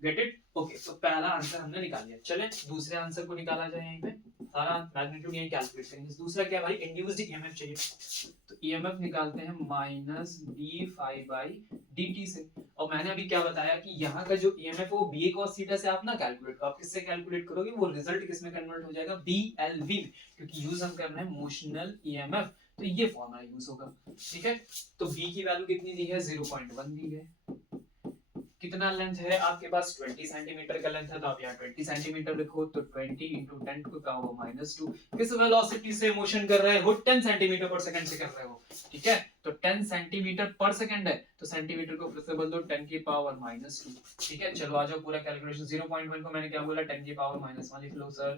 गेट इट, ओके। तो पहला आंसर हमने निकाल लिया, चले दूसरे आंसर को निकाला जाए। यहीं पे सारा मैग्नीट्यूड यहीं कैलकुलेट करेंगे। दूसरा क्या भाई, इंड्यूस्ड ईएमएफ चाहिए, तो ईएमएफ निकालते हैं -d∅dt से। और मैंने अभी क्या बताया कि यहाँ का जो ईएमएफ है वो बी cos थीटा से आप ना कैलकुलेट करो, आप किससे कैलकुलेट करोगे, वो रिजल्ट किस में कन्वर्ट हो जाएगा, BLV, क्योंकि यूज हम कर रहे हैं मोशनल ईएमएफ, तो ये फॉर्मूला यूज होगा, ठीक है। तो बी की वैल्यू कितनी दी है, 0.1 दी है। कितना लेंथ है आपके पास, 20 सेंटीमीटर का लेंथ है, तो आप यहाँ 20 सेंटीमीटर लिखो, तो 20 इंटू 10 को क्या होगा -2। किस वेलोसिटी से मोशन कर रहे हो, 10 सेंटीमीटर पर सेकंड से कर रहे हो, ठीक है। तो 10 सेंटीमीटर पर सेकंड है, तो सेंटीमीटर को फिर से बदल दो 10 की पावर -2, ठीक है। चलो आ जाओ, पूरा कैलकुलेशन। 0.1 को मैंने क्या बोला, 10 की पावर -1 लिख लो सर।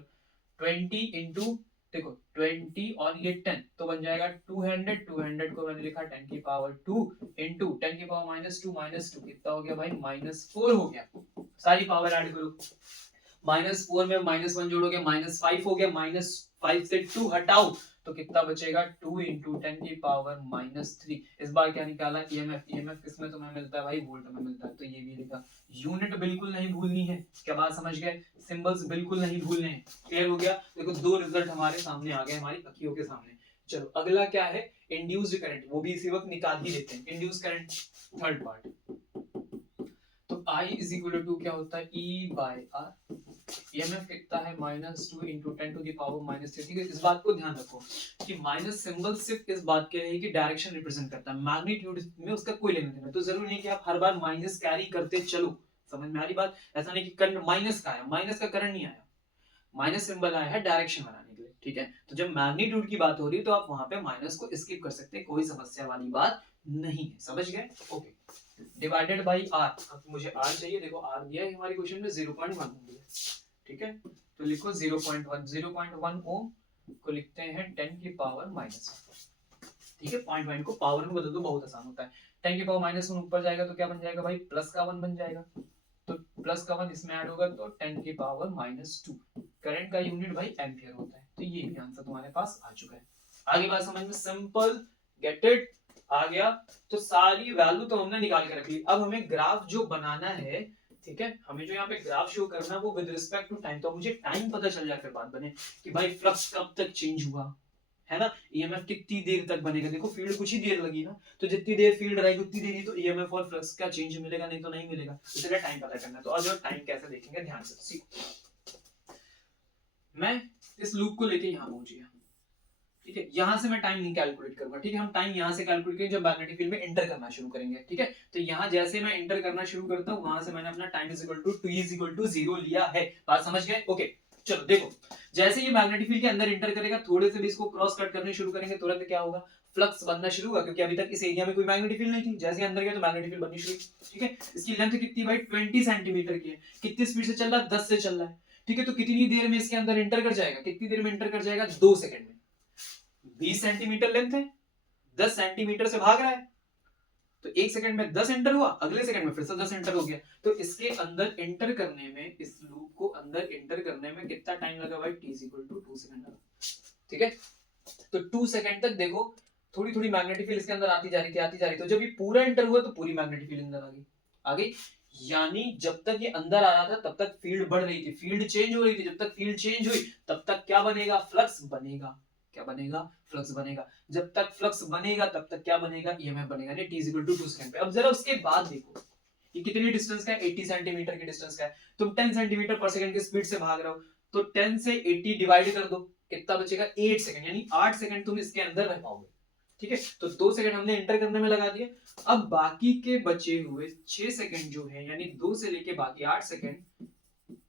20 इंटू देखो 20 और ये 10, तो बन जाएगा 200, 200 को मैंने लिखा 10 की पावर 2 इंटू 10 की पावर -2 कितना हो गया भाई, -4 हो गया। सारी पावर ऐड करो, -4 में -1 जोड़ोगे -5 हो गया, -5 से 2 हटाओ तो कितना बचेगा, 2 इंटू 10 की पावर -3। इस बार क्या निकाला, ईएमएफ, ईएमएफ किसमें तुम्हें मिलता है भाई, वोल्ट में मिलता है, तो ये भी लिखा। यूनिट बिल्कुल नहीं भूलनी है, क्या बात समझ गए, सिंबल्स बिल्कुल नहीं भूलने हैं, क्लियर हो गया। देखो दो रिजल्ट हमारे सामने आ गए, हमारी अखियों के सामने। चलो अगला क्या है, इंड्यूस्ड करंट, वो भी इसी वक्त निकाल ही देते हैं। इंड्यूस्ड करंट थर्ड पार्ट, तो I इज इक्वल टू क्या होता है, E बाय R। ईएमएफ कितना है, -2 इंटू 10 टू द पावर -3, ठीक है। इस बात को ध्यान रखो कि माइनस सिंबल सिर्फ इस बात के लिए कि डायरेक्शन रिप्रेजेंट करता है, मैग्नीट्यूड में उसका कोई लेना देना, तो जरूरी नहीं कि आप हर बार माइनस कैरी करते चलो, समझ में आ रही बात। ऐसा नहीं कि करंट माइनस का आया, माइनस का करंट नहीं आया, माइनस सिंबल आया है डायरेक्शन बनाने के लिए, ठीक है। तो जब मैग्नीट्यूड की बात हो रही है तो आप वहां पे माइनस को स्किप कर सकते हैं, कोई समस्या वाली बात नहीं है, समझ गए, ओके। डिवाइडेड बाई आर, अब मुझे आर चाहिए, देखो आर दिया है हमारे क्वेश्चन में 0.1 दिया, ठीक है। तो लिखो 0.1 ओम को लिखते हैं 10 की पावर -1, ठीक है। 0.1 को पावर में बदल दो, बहुत आसान होता है। 10 की पावर -1 ऊपर जाएगा तो क्या बन जाएगा भाई, प्लस का 1 बन जाएगा, तो प्लस का 1 इसमें ऐड होगा तो 10 की पावर -2। करंट का यूनिट भाई एम्पियर होता है, तो ये भी आंसर तुम्हारे पास आ चुका है। आगे बात समझ में, सिंपल, गेट इट, आ गया। तो सारी वैल्यू तो हमने निकाल के रख ली, अब हमें ग्राफ जो बनाना है, ठीक है, हमें जो यहाँ पे ग्राफ शो करना है वो विद रिस्पेक्ट टू टाइम, तो मुझे टाइम पता चल जाए फिर बात बने कि भाई फ्लक्स कब तक चेंज हुआ है ना, ईएमएफ कितनी देर तक बनेगा। देखो फील्ड कुछ ही देर लगी ना, तो जितनी देर फील्ड रहेगी उतनी देर ही तो ईएमएफ और फ्लक्स का चेंज मिलेगा, नहीं तो नहीं मिलेगा, इसलिए टाइम पता करना। तो आज टाइम कैसे देखेंगे, ध्यान से सीखो। मैं इस लूप को लेके यहाँ पहुंच गया, ठीक है, यहां से मैं टाइम नहीं कैलकुलेट करूंगा, ठीक है, हम टाइम यहां से कैलकुलेट करेंगे जब मैग्नेटिक फील्ड में एंटर करना शुरू करेंगे, ठीक है। तो यहां जैसे मैं एंटर करना शुरू करता हूं वहां से मैंने अपना time is equal to t is equal to 0 लिया है। बात समझ गए? ओके, चलो देखो, जैसे ये मैग्नेटिक फील्ड के अंदर एंटर करेगा, थोड़े से भी इसको क्रॉस कट करने शुरू करेंगे, तुरंत क्या होगा, फ्लक्स बनना शुरू होगा, क्योंकि अभी तक इस एरिया में कोई मैग्नेटिक फील्ड नहीं थी। जैसे अंदर गया तो मैग्नेटिक फील्ड बननी शुरू हुई, ठीक है। इसकी लेंथ कितनी भाई 20 सेंटीमीटर की है। कितनी स्पीड से चल रहा है? 10 से चल रहा है, ठीक है। तो कितनी देर में इसके अंदर एंटर कर जाएगा? कितनी देर में एंटर कर जाएगा? 2 सेकंड में। 20 सेंटीमीटर लेंथ है, 10 सेंटीमीटर से भाग रहा है, तो 1 सेकंड में 10 एंटर हुआ, अगले सेकंड में फिर से 10 एंटर हो गया। तो इसके अंदर एंटर करने में, इस लूप को अंदर एंटर करने में कितना टाइम लगा भाई? t इक्वल टू 2 सेकंड लगा, ठीक है। तो 2 सेकंड तक देखो थोड़ी थोड़ी मैग्नेटिक फील्ड इसके अंदर आती जा रही थी, आती जा रही थी। तो जब ये पूरा एंटर हुआ तो पूरी मैग्नेटिक फील्ड अंदर आ गई। यानी जब तक ये अंदर आ रहा था तब तक फील्ड बढ़ रही थी, फील्ड चेंज हो रही थी। जब तक फील्ड चेंज हुई तब तक क्या बनेगा? फ्लक्स बनेगा। क्या बनेगा? फ्लक्स बनेगा। जब तक फ्लक्स बनेगा तब तक क्या बनेगा? ईएमएफ बनेगा। t is equal to 2 second पे। अब जरा उसके बाद देखो ये कितनी डिस्टेंस का है? 80 सेंटीमीटर की डिस्टेंस का है। तुम 10 सेंटीमीटर पर सेकंड की स्पीड से भाग रहे हो, तो 10 से 80 डिवाइड कर दो, कितना बचेगा? 8 सेकंड, यानी 8 सेकंड तुम इसके अंदर रह पाओगे, ठीक है। तो 2 सेकंड हमने एंटर करने में लगा दिए। अब बाकी के बचे हुए 6 सेकंड जो है, यानी 2 से लेके बाकी 8 सेकंड,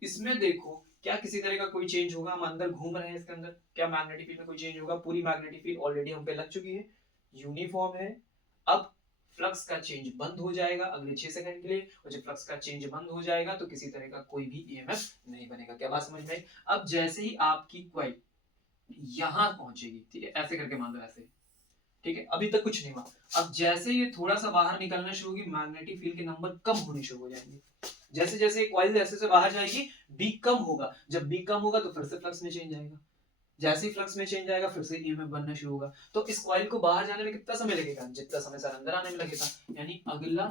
इसमें देखो क्या किसी तरह का कोई चेंज होगा? हम अंदर घूम रहे हैं इसके अंदर, क्या मैग्नेटिक फील्ड में कोई चेंज होगा? पूरी मैग्नेटिक फील्ड ऑलरेडी हम पे लग चुकी है, यूनिफॉर्म है। अब फ्लक्स का चेंज बंद हो जाएगा अगले 6 सेकंड के लिए, और जब फ्लक्स का चेंज बंद हो जाएगा तो किसी तरह का कोई भी ईएमएफ नहीं बनेगा। क्या बात समझ में आई? अब जैसे ही आपकी कॉइल यहां पहुंचेगी, ठीक है, ऐसे करके मान लो, ऐसे, ठीक है, अभी तक कुछ नहीं हुआ। अब जैसे ये थोड़ा सा बाहर निकलना शुरू होगी, मैग्नेटिक फील्ड के नंबर कम होने शुरू हो जाएंगे। जैसे जैसे कॉइल ऐसे से बाहर जाएगी, बी कम होगा। जब बी कम होगा तो फिर से फ्लक्स में चेंज आएगा। जैसे ही फ्लक्स में चेंज आएगा फिर से ईएमएफ बनना शुरू होगा। तो इस कॉइल को बाहर जाने में कितना समय लगेगा? जितना समय सर अंदर आने में लगेगा, यानी अगला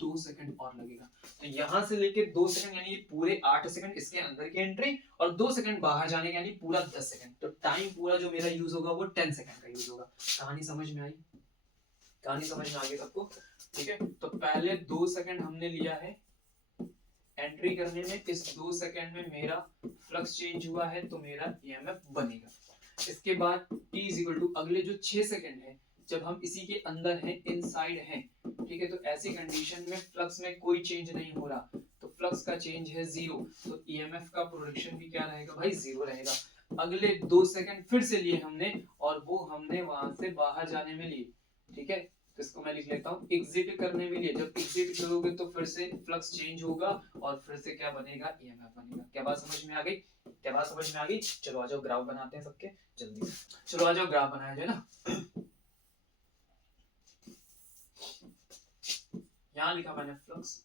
2 सेकंड और लगेगा। तो यहां से लेके 2 सेकंड, यानी पूरे 8 सेकंड इसके अंदर की एंट्री, और 2 सेकंड बाहर जाने के, यानी पूरा 10 सेकंड। तो टाइम पूरा जो मेरा यूज होगा वो 10 सेकंड का यूज होगा। कहानी समझ में आई? कहानी समझ में आ गई सबको? ठीक है। तो पहले 2 सेकंड हमने लिया है एंट्री करने में, इस 2 सेकंड में मेरा फ्लक्स चेंज हुआ है तो मेरा ईएमएफ बनेगा। इसके बाद t इज इक्वल टू अगले जो 6 सेकंड है, जब हम इसी के अंदर हैं, इनसाइड हैं, ठीक है, तो ऐसी कंडीशन में फ्लक्स में कोई चेंज नहीं हो रहा, तो फ्लक्स का चेंज है 0, तो ईएमएफ का प्रोडक्शन भी क्या रहेगा भाई? 0 रहेगा। अगले 2 सेकंड फिर से लिए हमने, और वो हमने वहां से बाहर जाने में लिए, ठीक है। तो इसको मैं लिख लेता हूँ एग्जिट करने में लिए। जब एग्जिट करोगे तो फिर से फ्लक्स चेंज होगा और फिर से क्या बनेगा? ईएमएफ बनेगा। क्या बात समझ में आ गई? क्या बात समझ में आ गई? चलो आ जाओ ग्राफ बनाते हैं सबके जल्दी से। चलो आ जाओ ग्राफ बनाया जाए ना। यहाँ लिखा मैंने फ्लक्स,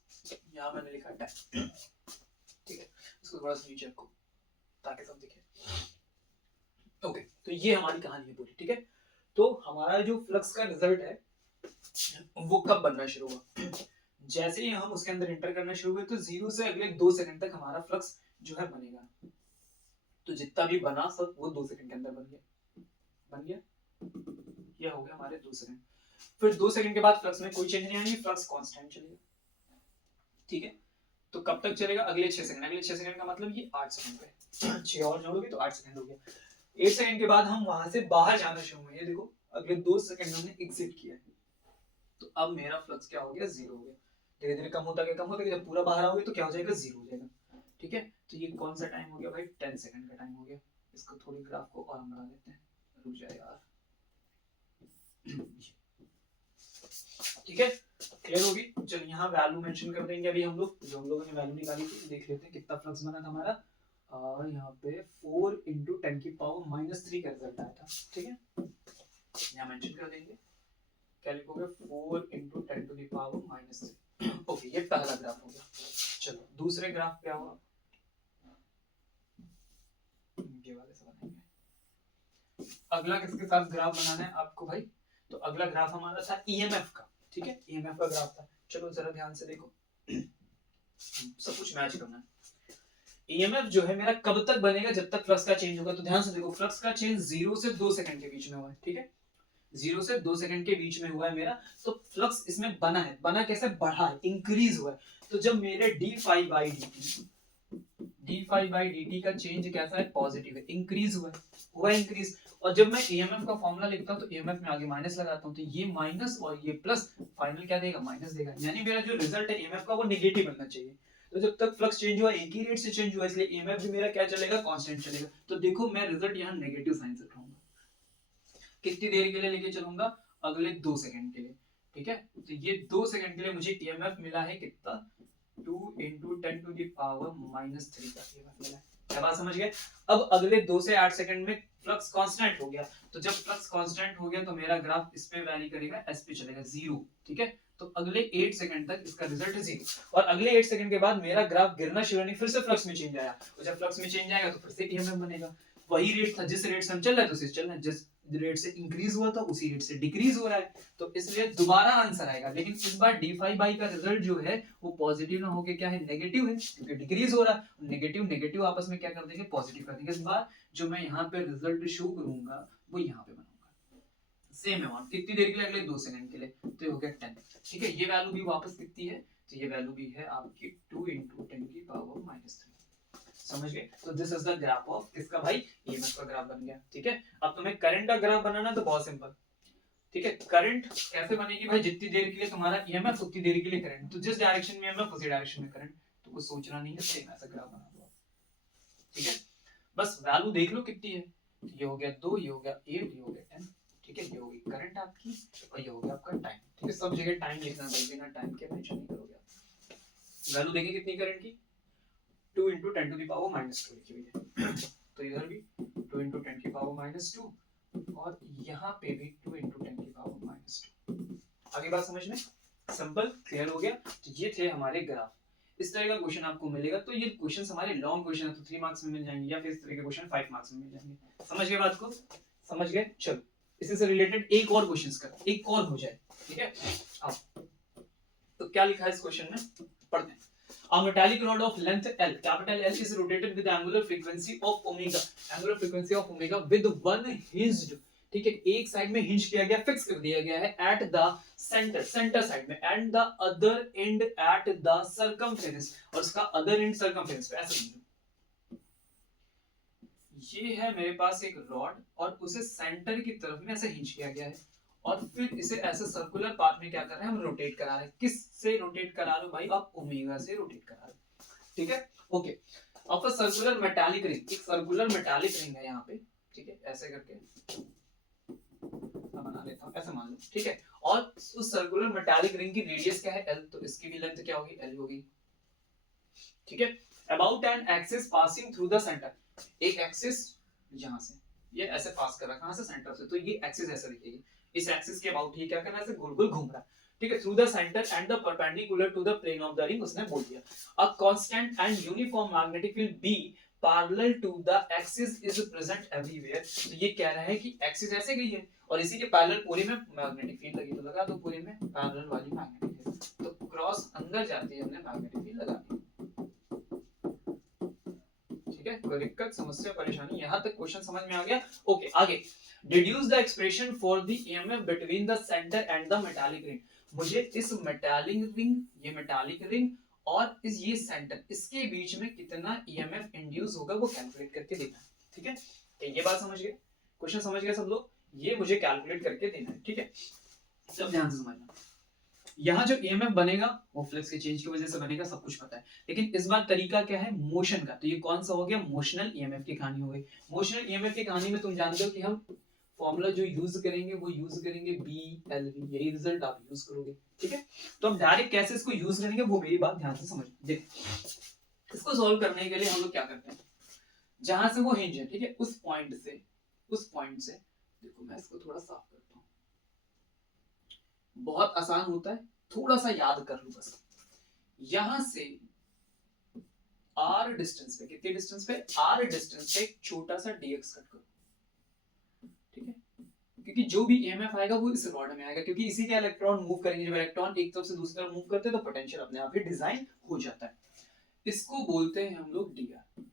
यहाँ मैंने लिखा टाइम, ठीक है। इसको थोड़ा सा नीचे रखो ताकि सब दिखे। ओके, तो ये हमारी कहानी है पूरी, ठीक है। तो हमारा जो फ्लक्स का रिजल्ट है वो कब बनना शुरू हुआ? जैसे ही हम उसके अंदर एंटर करना शुरू हुए तो 0 से अगले 2 सेकंड तक हमारा फ्लक्स जो है बनेगा। तो जितना भी बना सब वो 2 सेकंड के अंदर बन गया। ये हो गया हमारे 2 सेकंड। फिर 2 सेकंड के बाद फ्लक्स में कोई चेंज नहीं आएगी, फ्लक्स कांस्टेंट चलेगा, ठीक है। तो कब तक चलेगा? अगले 6 सेकंड। अगले 6 सेकंड का मतलब ये 8 सेकंड पे 6 और जोड़ोगे तो 8 सेकंड हो गया। 8 सेकंड के बाद हम वहां से बाहर जाना शुरू हुए। ये देखो अगले 2 सेकंड हमने एग्जिट किया है, तो अब मेरा फ्लक्स क्या हो गया? 0 हो गया। धीरे धीरे कम होता गया, जब पूरा बाहर आओगे तो क्या हो जाएगा? 0 हो जाएगा, ठीक है। तो ये कौन सा टाइम हो गया भाई? 10 सेकंड का टाइम हो गया। इसको थोड़ी ग्राफ को और बढ़ा देते हैं, रुक जाए यार, ठीक है। क्लियर होगी? चलो यहाँ वैल्यू मेंशन कर देंगे अभी हम लोग, जो हम लोगों ने वैल्यू निकाली थी। देख लेते हैं कितना फ्लक्स बना था हमारा। और यहाँ पे 4 × 10 की पावर -3 का रिजल्ट आया था, ठीक है। यहाँ मेंशन कर देंगे, क्या लिखोगे? 4 × 10 to the power -3। ओके, ये पहला ग्राफ हो गया। चलो दूसरे ग्राफ क्या हुआ? ये वाले से बनाएंगे। अगला किसके साथ ग्राफ बनाना है आपको भाई? तो अगला ग्राफ हमारा था ईएमएफ का, ठीक है। ईएमएफ का ग्राफ था। चलो जरा ध्यान से देखो, सब कुछ मैच करना है। ईएमएफ जो है मेरा कब तक बनेगा? जब तक फ्लक्स का चेंज होगा। तो ध्यान से देखो, फ्लक्स का चेंज 0 से 2 सेकंड के बीच में हुआ है, ठीक है। 0 से 2 सेकंड के बीच में हुआ है मेरा, तो फ्लक्स इसमें बना है। बना कैसे? बढ़ा है, इंक्रीज हुआ है। तो जब मेरे d phi by dt d∅/dt का चेंज कैसा है, पॉजिटिव है, इंक्रीज हुआ इंक्रीज। और जब मैं ईएमएफ का फॉर्मूला लिखता हूं तो ईएमएफ में आगे माइनस लगाता हूं, तो ये माइनस और ये प्लस, फाइनल क्या देगा, माइनस देगा। यानी मेरा जो रिजल्ट है ईएमएफ का वो नेगेटिव बनना चाहिए। तो जब तक फ्लक्स चेंज हुआ एक ही रेट से चेंज हुआ, इसलिए ईएमएफ भी मेरा क्या चलेगा, कांस्टेंट चलेगा। तो देखो मैं रिजल्ट यहाँ नेगेटिव साइन से उठाऊंगा, कितनी देर के लिए लेके चलूंगा, अगले 2 सेकंड के लिए, ठीक है। तो ये 2 सेकंड के लिए मुझे ईएमएफ मिला है कितना, 2 × 10⁻³ का ईएमएफ मिला है। क्या बात समझ गए। अब अगले 2 से 8 सेकंड में फ्लक्स कांस्टेंट हो गया, तो जब फ्लक्स कांस्टेंट हो गया तो मेरा ग्राफ इस पे वैरी करेगा, एस पे चलेगा 0, ठीक है। तो अगले 8 सेकंड तक इसका रिजल्ट है 0, और अगले 8 सेकंड के बाद मेरा ग्राफ गिरना शुरू नहीं, फिर से फ्लक्स में चेंज आया, और जब फ्लक्स में चेंज आएगा तो फिर से ईएमएफ बनेगा। वही रेट था जिस रेट से हम चल रहे थे उसी से चल रहे हैं, जिस रेट से इंक्रीज हुआ था उसी रेट से डिक्रीज हो रहा है, तो इसलिए दोबारा आंसर आएगा। लेकिन इस बार d∅ का रिजल्ट जो है वो पॉजिटिव ना होके क्या है, नेगेटिव है, क्योंकि डिक्रीज हो रहा है। नेगेटिव नेगेटिव आपस में क्या कर देंगे, पॉजिटिव कर देंगे। इस बार जो मैं यहाँ पे रिजल्ट शो करूंगा वो यहाँ पे बनाऊंगा, सेम अमाउंट, कितनी देर के लिए, अगले 2 सेकंड के लिए, तो ये हो गया 10, ठीक है। ये वैल्यू भी वापस कितनी है, तो ये वैल्यू भी है आपकी 2 × 10⁻³ समझ गए। तो this is the graph of किसका भाई, ईएमएफ का ग्राफ बन गया, ठीक है। अब तुम्हें करंट का ग्राफ बनाना तो बहुत सिंपल, ठीक है। करंट कैसे बनेगी भाई, जितनी देर के लिए तुम्हारा ईएमएफ उतनी देर के लिए करंट, तो जिस डायरेक्शन में ईएमएफ उसी डायरेक्शन में करंट, तो कुछ सोचना नहीं है, सेम ऐसा ग्राफ बना दो, ठीक है। बस वैल्यू देख लो कितनी है, ये हो गया 2, ये हो गया 8, ये हो गया 10, ठीक है। ये हो गई करंट आपकी, और ये हो गया आपका टाइम, ठीक है। सब जगह टाइम लिखना भाई, बिना टाइम के मेंशन नहीं करोगे। वैल्यू देखिए कितनी करंट की, 2 × 10⁻² लिखी हुई है, तो इधर भी 2 × 10⁻², और यहाँ पे भी 2 × 10⁻²। आगे बात समझ में, सिंपल क्लियर हो गया। तो ये थे हमारे ग्राफ। इस तरह का क्वेश्चन आपको मिलेगा, तो ये क्वेश्चन हमारे लॉन्ग क्वेश्चन है, तो 3 मार्क्स में मिल जाएंगे, या फिर इस तरह के क्वेश्चन 5 मार्क्स में मिल जाएंगे। समझ गए बात को, समझ गए। चलो इसी से रिलेटेड एक और क्वेश्चन कर, एक और हो जाए, ठीक है। अब तो क्या लिखा है इस क्वेश्चन में, पढ़ते हैं। A metallic rod of length L, capital L, is rotated with angular frequency of omega, angular frequency of omega with one hinged, ठीक है, एक साइड में हिंज किया गया, फिक्स कर दिया गया है at the centre, centre side में, and the other end at the circumference, और उसका अदर एंड सर्कमफेरेंस पे, ऐसे समझो। ये है मेरे पास एक रॉड, और उसे सेंटर की तरफ में ऐसे हिंज किया गया है, और फिर इसे ऐसे सर्कुलर पाथ में क्या कर रहे हैं, हम रोटेट करा रहे हैं। किस से रोटेट करा रहे हो भाई, आप ओमेगा से रोटेट करा रहे हो, ठीक है। ओके, अब सर्कुलर मेटालिक रिंग, एक सर्कुलर मेटालिक रिंग है यहाँ पे, ठीक है, ऐसे करके बना लेता हूँ, ऐसे मान लो, ठीक है। और उस सर्कुलर मेटालिक रिंग की रेडियस क्या है, L, तो इसकी भी लेंथ क्या होगी, L होगी, ठीक है। About an axis passing through the centre, एक एक्सिस यहाँ से ये ऐसे पास कर रहा है, कहां से, सेंटर से, तो ये एक्सिस ऐसे दिखेगी, इस एक्सिस के अबाउट ही क्या करना है, ऐसे गोल गोल घूम रहा है, ठीक है। Through the centre and the perpendicular to the plane of the ring, उसने बोल दिया। A constant and uniform magnetic field B parallel to the axis is present everywhere, तो ये कह रहा है कि एक्सिस ऐसे गई है और इसी के पैरेलल पूरे में मैग्नेटिक फील्ड लगी, तो लगा दो पूरे में पैरेलल वाली मैग्नेटिक फील्ड, तो क्रॉस अंदर जाती है, हमने मैग्नेटिक फील्ड लगा दी, ठीक है। कोई दिक्कत, समस्या, परेशानी, यहां तक क्वेश्चन समझ में आ गया। ओके, आगे deduce the expression for the EMF between the centre and the metallic ring, मुझे इस मेटालिक रिंग, ये मेटालिक रिंग और इस ये सेंटर, इसके बीच में कितना ईएमएफ इंड्यूस होगा वो कैलकुलेट करके देना है, ठीक है। तो ये बात समझ गए, क्वेश्चन समझ गए सब लोग, ये मुझे कैलकुलेट करके देना है, ठीक है। सब ध्यान से समझना, यहाँ जो ईएमएफ बनेगा वो फ्लक्स के चेंज की वजह से बनेगा, सब कुछ पता है, लेकिन इस बार तरीका क्या है, मोशन का। तो ये कौन सा हो गया, मोशनल ईएमएफ की कहानी हो गई। मोशनल ईएमएफ की कहानी में तुम जानते हो कि हम फॉर्मूला जो यूज करेंगे वो यूज करेंगे BLV, यही रिजल्ट आप यूज करोगे, ठीक है। तो हम डायरेक्ट कैसे इसको यूज करेंगे वो मेरी बात ध्यान से समझ। देख, इसको सॉल्व करने के लिए हम लोग क्या करते हैं, जहां से वो हिंज है, ठीक है, उस पॉइंट से देखो मैं इसको थोड़ा साफ करता हूँ, बहुत आसान होता है, थोड़ा सा याद कर लो बस। यहां से r डिस्टेंस पे, कितने डिस्टेंस पे, r डिस्टेंस पे एक छोटा सा dx कट करो, ठीक है, क्योंकि जो भी ईएमएफ आएगा वो इस रॉड में आएगा, क्योंकि इसी के इलेक्ट्रॉन मूव करेंगे, जब इलेक्ट्रॉन एक तरफ से दूसरी तरफ मूव करते हैं तो पोटेंशियल अपने आप ही डिजाइन हो जाता है, इसको बोलते हैं हम लोग dr।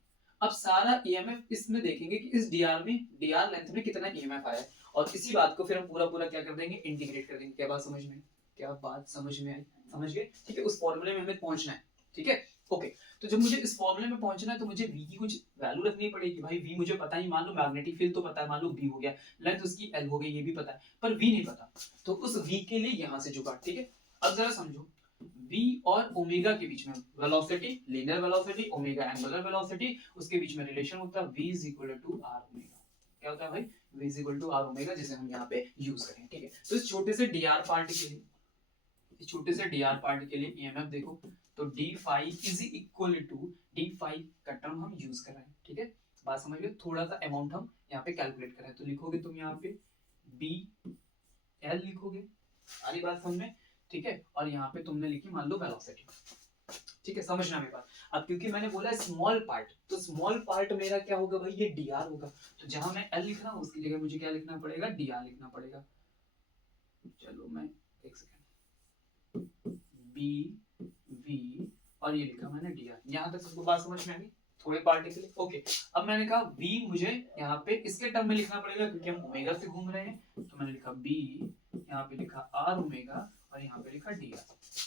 अब सारा ईएमएफ इसमें देखेंगे कि इस dr लेंथ में कितना ईएमएफ आया है, और इसी बात को फिर हम पूरा क्या कर देंगे, इंटीग्रेट कर देंगे। क्या बात समझ में आई, समझ गए, ठीक है। उस फॉर्मूले में हमें पहुंचना है, ठीक है। ओके, तो जब मुझे इस फॉर्मूले में पहुंचना है तो मुझे v की कुछ वैल्यू रखनी पड़ेगी। भाई v मुझे पता ही, मान लो मैग्नेटिक फील्ड तो पता है, मान लो b हो गया, लेंथ उसकी l हो गई, ये भी पता है, पर v नहीं पता। तो उस v के लिए यहां से जुगाड़, ठीक है। अब जरा समझो, v और ओमेगा के बीच में velocity, linear velocity, omega angular velocity, उसके बीच में रिलेशन होता है v is equal to r omega. क्या होता है भाई? v is equal to r omega, जिसे हम यहाँ पे यूज करेंगे, ठीक है। तो इस छोटे से dr पार्ट के लिए, इस छोटे से dr पार्ट के लिए ईएमएफ देखो, तो d phi is equal to d phi का टर्म हम यूज कर रहे हैं, ठीक है। बात समझ गए? थोड़ा सा अमाउंट हम यहाँ पे कैलकुलेट कर रहे हैं, तो लिखोगे तुम यहाँ पे b l लिखोगे, सारी बात समझ में, ठीक है। और यहाँ पे तुमने लिखी मान लो वेलोसिटी, ठीक है, समझना मेरी बात। अब क्योंकि मैंने बोला स्मॉल पार्ट, तो स्मॉल पार्ट मेरा क्या होगा भाई? ये dr होगा। तो जहां मैं l लिख रहा हूँ उसकी जगह मुझे क्या लिखना पड़ेगा? dr लिखना पड़ेगा। चलो मैं एक सेकंड, b v और ये लिखा मैंने dr। यहाँ तक सबको बात समझ में आ गई? थोड़े पार्ट के लिए ओके। अब मैंने कहा v मुझे यहाँ पे इसके टर्म में लिखना पड़ेगा क्योंकि हम ओमेगा से घूम रहे हैं, तो मैंने लिखा b, यहाँ पे लिखा r ओमेगा और यहाँ पे लिखा dr,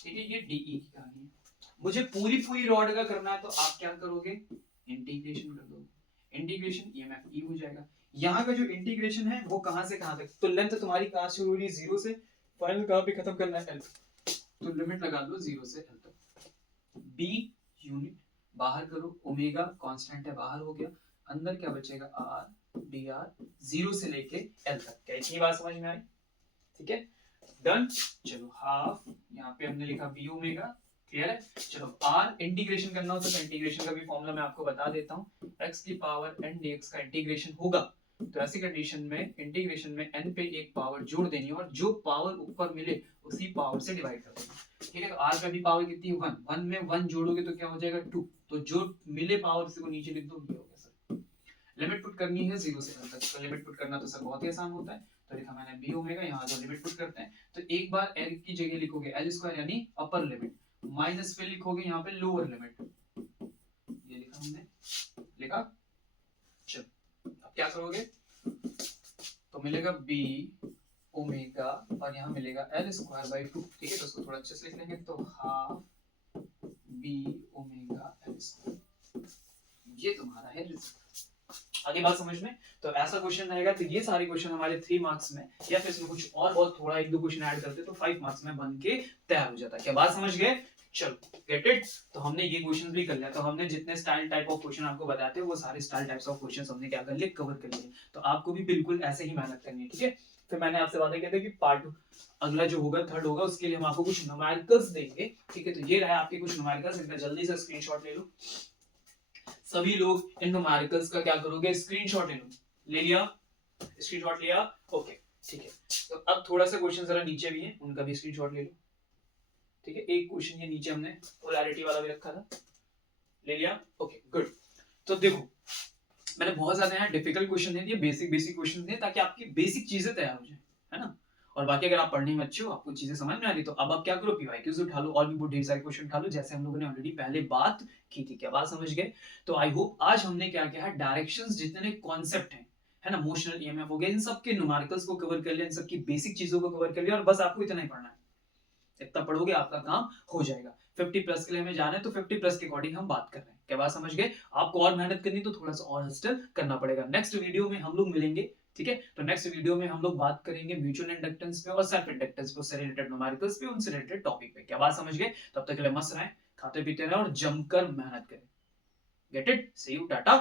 ठीक है। ये de की कहानी है। मुझे पूरी रॉड का करना है तो आप क्या करोगे? इंटीग्रेशन कर दोगे, इंटीग्रेशन ईएमएफ ई हो जाएगा। यहाँ का जो इंटीग्रेशन है वो कहां से कहां तक, तो लेंथ तुम्हारी कहां से शुरू हो रही है? 0 से, फाइनल कहां पे खत्म करना है? l। तो लिमिट लगा दो 0 से l तक। b यूनिट बाहर करो, ओमेगा कांस्टेंट है, बाहर हो गया, अंदर क्या बचेगा? r dr, 0 से लेके l तक। क्या इतनी बात समझ में आई? ठीक है, डन। चलो हाफ, यहाँ पे हमने लिखा b ओमेगा, क्लियर है। चलो r इंटीग्रेशन करना हो तो इंटीग्रेशन का भी फॉर्मूला मैं आपको बता देता हूँ। x की पावर n dx का इंटीग्रेशन होगा तो ऐसी कंडीशन में इंटीग्रेशन में n पे एक पावर जोड़ देनी है और जो पावर ऊपर मिले उसी पावर से डिवाइड कर देना, ठीक है। तो r पे भी पावर कितनी है? 1, 1 में 1 जोड़ोगे तो क्या हो जाएगा? 2। तो जो मिले पावर उसी को नीचे लिख दो, ये हो गया सर। लिमिट पुट करनी है 0 से l तक, तो लिमिट पुट करना तो सर बहुत ही आसान होता है। तो लिखा मैंने b ओमेगा, यहाँ जो लिमिट पुट करते हैं तो एक बार l की जगह लिखोगे l स्क्वायर यानी अपर लिमिट, माइनस फिर लिखोगे यहाँ पे लोअर लिमिट, ये लिखा हमने, लिखा। चलो अब क्या करोगे? तो मिलेगा b ओमेगा और यहाँ मिलेगा l स्क्वायर बाई 2, ठीक है। तो उसको थोड़ा अच्छे से लिख लेंगे, तो half b omega l square, ये तुम्हारा है रिजल्ट। आगे बात समझ में? तो ऐसा क्वेश्चन रहेगा, तो ये सारे क्वेश्चन हमारे 3 मार्क्स में, या फिर इसमें कुछ और बहुत थोड़ा 1-2 क्वेश्चन ऐड करते तो 5 मार्क्स में बन के तैयार हो जाता। क्या बात समझ गए? चलो गेट इट। तो हमने ये क्वेश्चन भी कर लिया, तो हमने जितने स्टाइल टाइप ऑफ क्वेश्चन आपको बताए थे वो सारे स्टाइल टाइप्स ऑफ क्वेश्चन हमने क्या कर लिए? कवर कर लिए। तो आपको भी बिल्कुल ऐसे ही मेहनत करनी है, ठीक है। फिर मैंने आपसे वादा किया था कि पार्ट अगला जो होगा, थर्ड होगा, उसके लिए हम आपको कुछ न्यूमेरिकल्स देंगे, ठीक है। तो ये रहा आपके कुछ न्यूमेरिकल्स, इनका जल्दी से स्क्रीनशॉट ले लो। सभी लोग इन न्यूमेरिकल्स का क्या करोगे? स्क्रीनशॉट ले लो। ले लिया? स्क्रीनशॉट लिया? ओके, ठीक है। तो अब थोड़ा सा क्वेश्चन जरा नीचे भी है, उनका भी स्क्रीनशॉट ले लो, ठीक है। एक क्वेश्चन ये नीचे हमने पोलैरिटी वाला भी रखा था, ले लिया? Okay good. तो देखो मैंने बहुत ज्यादा यहाँ डिफिकल्ट क्वेश्चन दे दिए, बेसिक क्वेश्चन दिए ताकि आपकी बेसिक चीजें तैयार हो जाए, है ना। और बाकी अगर आप पढ़ने में अच्छे हो, आपको चीजें समझ में आ रही, तो अब आप क्या करो? पीवाईक्यूज उठा लो और भी बहुत ढेर सारे क्वेश्चन उठा लो, जैसे हम लोगों ने ऑलरेडी पहले बात की थी। क्या बात समझ गए? तो आई होप आज हमने क्या किया है, डायरेक्शंस जितने कॉन्सेप्ट हैं, है ना, मोशनल ईएमएफ हो गया, इन सब के न्यूमेरिकल्स को कवर कर लिया, इन सब की बेसिक चीजों को कवर कर लिया, और बस आपको इतना ही पढ़ना है। इतना पढ़ोगे आपका काम हो जाएगा। 50 प्लस के लिए हमें जाना है, तो 50 प्लस के अकॉर्डिंग हम बात कर रहे हैं। क्या बात समझ गए? आपको और मेहनत करनी तो थोड़ा सा और हस्टल करना पड़ेगा। नेक्स्ट वीडियो में हम लोग मिलेंगे, ठीक है। तो नेक्स्ट वीडियो में हम लोग बात करेंगे म्यूचुअल इंडक्टेंस पे और सेल्फ इंडक्टेंस पे, उससे रिलेटेड न्यूमेरिकल्स पे, उनसे रिलेटेड टॉपिक पे। क्या बात समझ गए? तब तक के लिए मस्त रहें, खाते पीते रहें और जमकर मेहनत करें। Get it? See you, Tata.